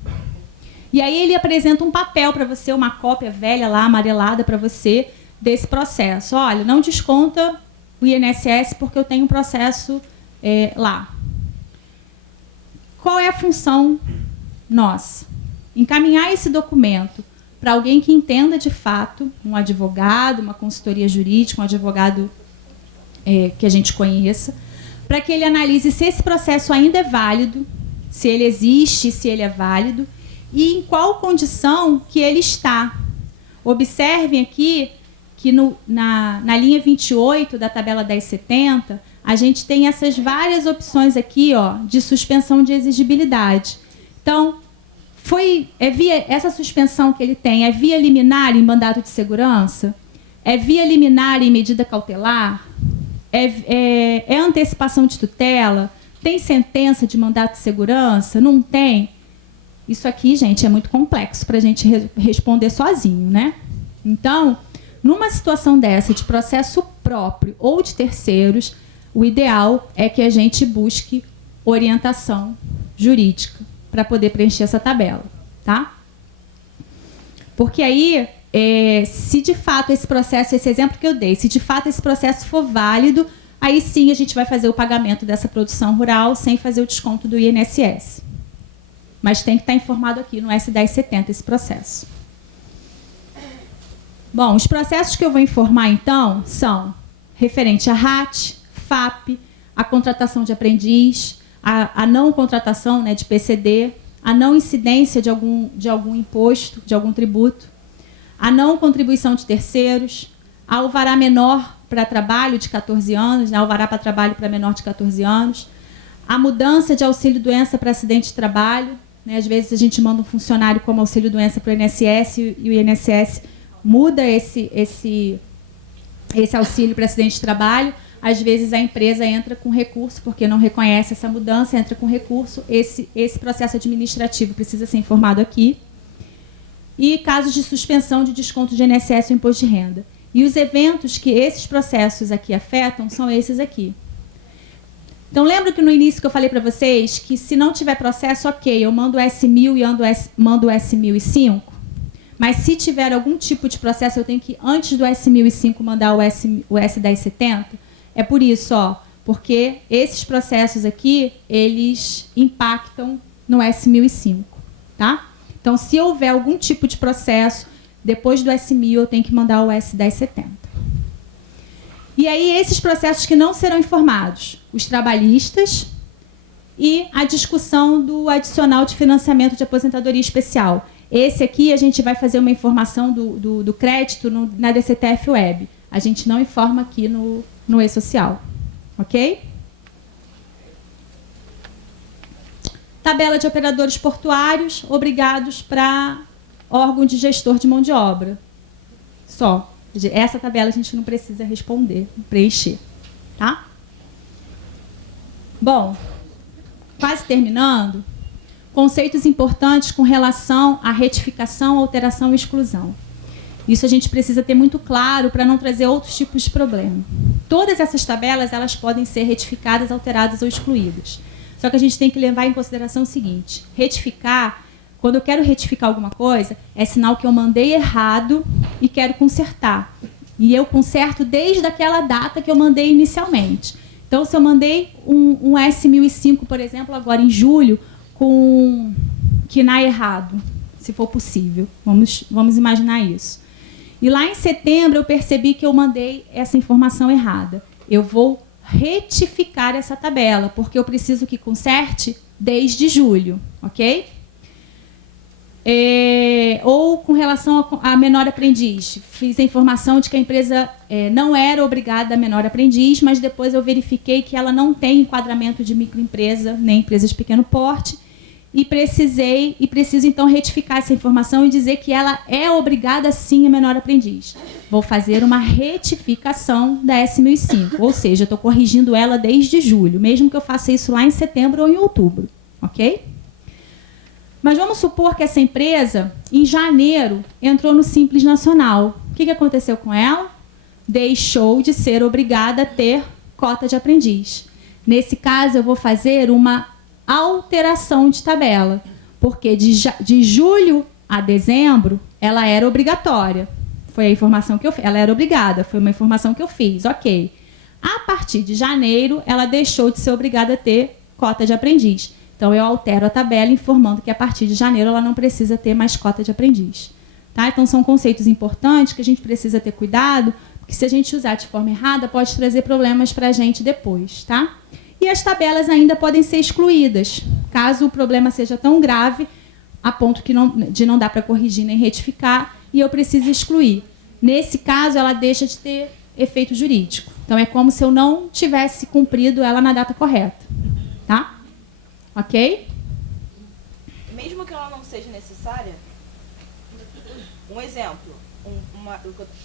E aí ele apresenta um papel para você, uma cópia velha lá, amarelada para você, desse processo. Olha, não desconta o INSS porque eu tenho um processo lá. Qual é a função nossa? Encaminhar esse documento para alguém que entenda de fato, um advogado, uma consultoria jurídica, um advogado que a gente conheça, para que ele analise se esse processo ainda é válido, se ele existe, se ele é válido, e em qual condição que ele está. Observem aqui que na linha 28 da tabela 1070, a gente tem essas várias opções aqui, ó, de suspensão de exigibilidade. Então, essa suspensão que ele tem é via liminar em mandato de segurança? É via liminar em medida cautelar? É antecipação de tutela? Tem sentença de mandato de segurança? Não tem? Isso aqui, gente, é muito complexo para a gente responder sozinho, né? Então, Numa situação dessa, de processo próprio ou de terceiros, o ideal é que a gente busque orientação jurídica para poder preencher essa tabela, tá? Porque aí, se de fato esse processo, esse exemplo que eu dei, se de fato esse processo for válido, aí sim a gente vai fazer o pagamento dessa produção rural sem fazer o desconto do INSS. Mas tem que estar informado aqui no S1070 esse processo. Bom, os processos que eu vou informar, então, são referente a RAT, FAP, a contratação de aprendiz, a não contratação, né, de PCD, a não incidência de algum imposto, de algum tributo, a não contribuição de terceiros, a alvará menor para trabalho de 14 anos, né, alvará para trabalho para menor de 14 anos, a mudança de auxílio-doença para acidente de trabalho, né, às vezes a gente manda um funcionário como auxílio-doença para o INSS e o INSS muda esse auxílio para acidente de trabalho. Às vezes a empresa entra com recurso, porque não reconhece essa mudança, entra com recurso. Esse processo administrativo precisa ser informado aqui. E casos de suspensão de desconto de INSS ou imposto de renda. E os eventos que esses processos aqui afetam são esses aqui. Então, lembra que no início que eu falei para vocês que se não tiver processo, ok, eu mando o S1000 e mando o S1005? Mas se tiver algum tipo de processo, eu tenho que, antes do S1005, mandar o S1070? É por isso, ó, porque esses processos aqui, eles impactam no S1005, tá? Então, se houver algum tipo de processo, depois do S1000, eu tenho que mandar o S1070. E aí, esses processos que não serão informados, os trabalhistas e a discussão do adicional de financiamento de aposentadoria especial. Esse aqui, a gente vai fazer uma informação do crédito na DCTF Web. A gente não informa aqui no E-Social. Ok? Tabela de operadores portuários obrigados para órgão de gestor de mão de obra. Só. Essa tabela a gente não precisa responder, preencher. Tá? Bom, quase terminando. Conceitos importantes com relação à retificação, alteração e exclusão. Isso a gente precisa ter muito claro para não trazer outros tipos de problema. Todas essas tabelas elas podem ser retificadas, alteradas ou excluídas. Só que a gente tem que levar em consideração o seguinte: retificar, quando eu quero retificar alguma coisa, é sinal que eu mandei errado e quero consertar. E eu conserto desde aquela data que eu mandei inicialmente. Então, se eu mandei um S1005, por exemplo, agora em julho, com KNAI errado, se for possível. Vamos imaginar isso. E lá em setembro eu percebi que eu mandei essa informação errada. Eu vou retificar essa tabela, porque eu preciso que conserte desde julho, ok? Ou com relação a menor aprendiz. Fiz a informação de que a empresa não era obrigada a menor aprendiz, mas depois eu verifiquei que ela não tem enquadramento de microempresa, nem empresa de pequeno porte, e preciso então retificar essa informação e dizer que ela é obrigada sim a menor aprendiz. Vou fazer uma retificação da S1005, ou seja, estou corrigindo ela desde julho, mesmo que eu faça isso lá em setembro ou em outubro, ok? Mas vamos supor que essa empresa, em janeiro, entrou no Simples Nacional. O que aconteceu com ela? Deixou de ser obrigada a ter cota de aprendiz. Nesse caso, eu vou fazer uma alteração de tabela, porque de julho a dezembro, ela era obrigatória. Foi a informação que eu fiz. Ela era obrigada, foi uma informação que eu fiz, ok. A partir de janeiro, ela deixou de ser obrigada a ter cota de aprendiz. Então, eu altero a tabela informando que a partir de janeiro ela não precisa ter mais cota de aprendiz. Tá? Então, são conceitos importantes que a gente precisa ter cuidado, porque se a gente usar de forma errada, pode trazer problemas para a gente depois. Tá? E as tabelas ainda podem ser excluídas, caso o problema seja tão grave, a ponto de não dar para corrigir nem retificar, e eu preciso excluir. Nesse caso, ela deixa de ter efeito jurídico. Então, é como se eu não tivesse cumprido ela na data correta. Tá? Ok? Mesmo que ela não seja necessária, um exemplo,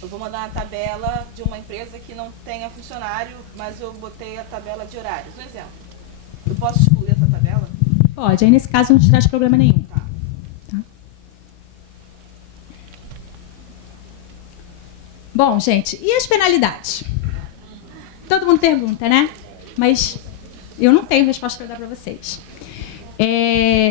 eu vou mandar uma tabela de uma empresa que não tenha funcionário, mas eu botei a tabela de horários. Um exemplo. Eu posso excluir essa tabela? Pode. Aí, nesse caso, não te traz problema nenhum. Tá. Tá? Bom, gente, e as penalidades? Todo mundo pergunta, né? Mas eu não tenho resposta para dar para vocês.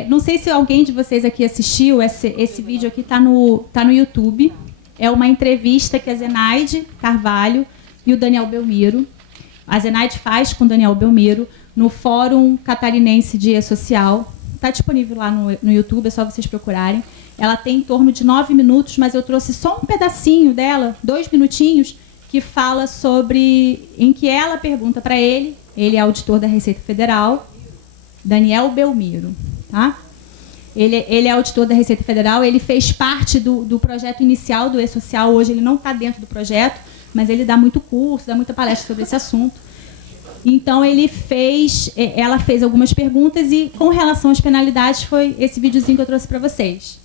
Não sei se alguém de vocês aqui assistiu, esse vídeo aqui tá no YouTube. É uma entrevista que a Zenaide Carvalho e o Daniel Belmiro, a Zenaide faz com o Daniel Belmiro, no Fórum Catarinense de E-Social. Está disponível lá no YouTube, é só vocês procurarem. Ela tem em torno de 9 minutos, mas eu trouxe só um pedacinho dela, 2 minutinhos, que fala sobre... em que ela pergunta para ele é auditor da Receita Federal, Daniel Belmiro, tá? Ele é auditor da Receita Federal, ele fez parte do projeto inicial do E-Social, hoje ele não está dentro do projeto, mas ele dá muito curso, dá muita palestra sobre esse assunto. Então, ela fez algumas perguntas e, com relação às penalidades, foi esse videozinho que eu trouxe para vocês.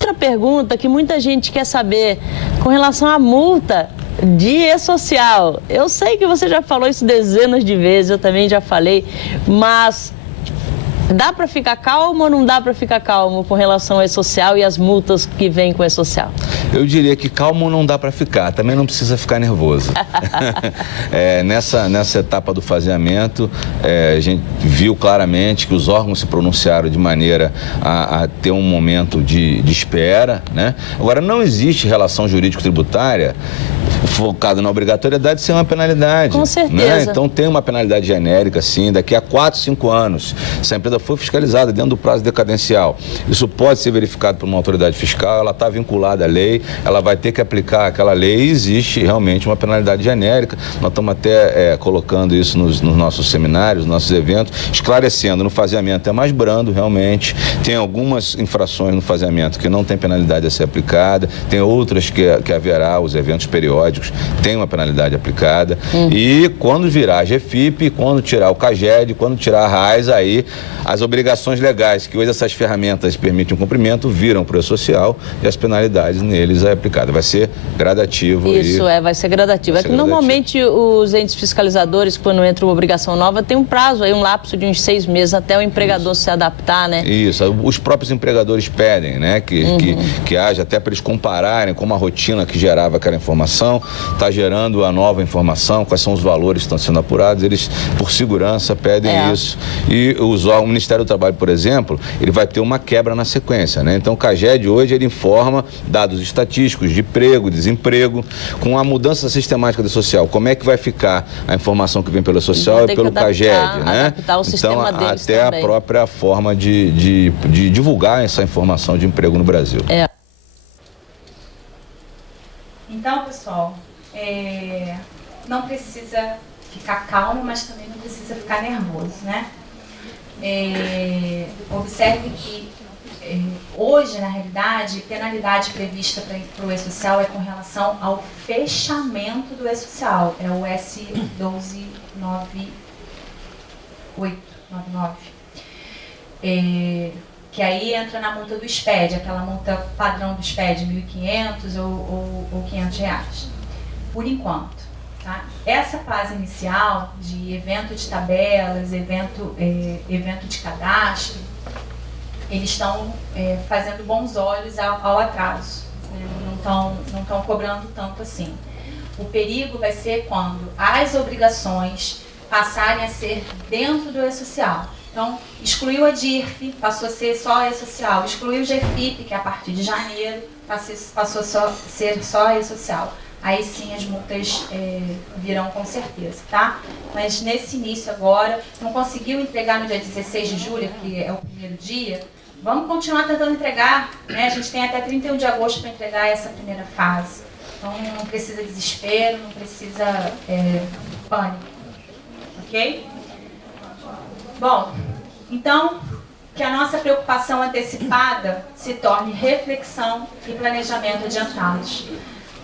Outra pergunta que muita gente quer saber com relação à multa de E-Social. Eu sei que você já falou isso dezenas de vezes, eu também já falei, mas dá para ficar calmo ou não dá para ficar calmo com relação ao E-Social e as multas que vêm com o E-Social? Eu diria que calmo não dá para ficar, também não precisa ficar nervoso. Nessa etapa do faseamento, a gente viu claramente que os órgãos se pronunciaram de maneira a ter um momento de espera, né? Agora, não existe relação jurídico-tributária focada na obrigatoriedade sem uma penalidade. Com certeza. Né? Então tem uma penalidade genérica, sim, daqui a 4, 5 anos. Se a empresa for fiscalizada dentro do prazo decadencial, isso pode ser verificado por uma autoridade fiscal, ela está vinculada à lei, ela vai ter que aplicar aquela lei e existe realmente uma penalidade genérica. Nós estamos até colocando isso nos nossos seminários, nos nossos eventos, esclarecendo, no faseamento é mais brando realmente, tem algumas infrações no faseamento que não tem penalidade a ser aplicada, tem outras que haverá, os eventos periódicos, tem uma penalidade aplicada. E quando virar a GFIP, quando tirar o CAGED, quando tirar a RAIS, aí as obrigações legais que hoje essas ferramentas permitem o cumprimento viram para o social e as penalidades neles é aplicada. Vai ser gradativo. Isso, vai ser gradativo. É que normalmente os entes fiscalizadores, quando entra uma obrigação nova, tem um prazo, aí um lapso de uns 6 meses até o empregador se adaptar, né? Isso, os próprios empregadores pedem, né, que haja até para eles compararem como a rotina que gerava aquela informação está gerando a nova informação, quais são os valores que estão sendo apurados, eles, por segurança, pedem isso. E o Ministério do Trabalho, por exemplo, ele vai ter uma quebra na sequência, né? Então, o CAGED hoje, ele informa dados estatísticos de emprego, desemprego, com a mudança sistemática do social. Como é que vai ficar a informação que vem pelo social e pelo CAGED, né? Adaptar o sistema deles até também. A própria forma de divulgar essa informação de emprego no Brasil. Então, pessoal, não precisa ficar calmo, mas também não precisa ficar nervoso, né? Observe que hoje, na realidade, penalidade prevista para o E-Social é com relação ao fechamento do E-Social, é o S12999. Que aí entra na multa do SPED, aquela multa padrão do SPED, R$ 1.500 ou R$500, por enquanto. Tá? Essa fase inicial de evento de tabelas, evento de cadastro, eles estão fazendo bons olhos ao atraso, né? Não estão cobrando tanto assim. O perigo vai ser quando as obrigações passarem a ser dentro do E-Social. Então, excluiu a DIRF, passou a ser só E-Social. Excluiu o GFIP, que a partir de janeiro passou a ser só E-Social. Aí sim as multas virão com certeza, tá? Mas nesse início agora, não conseguiu entregar no dia 16 de julho, que é o primeiro dia, vamos continuar tentando entregar, né? A gente tem até 31 de agosto para entregar essa primeira fase. Então não precisa desespero, não precisa pânico, ok? Bom, então, que a nossa preocupação antecipada se torne reflexão e planejamento adiantados.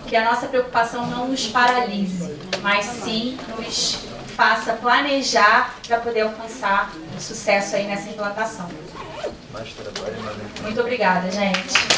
Que a nossa preocupação não nos paralise, mas sim nos faça planejar para poder alcançar o sucesso aí nessa implantação. Muito obrigada, gente.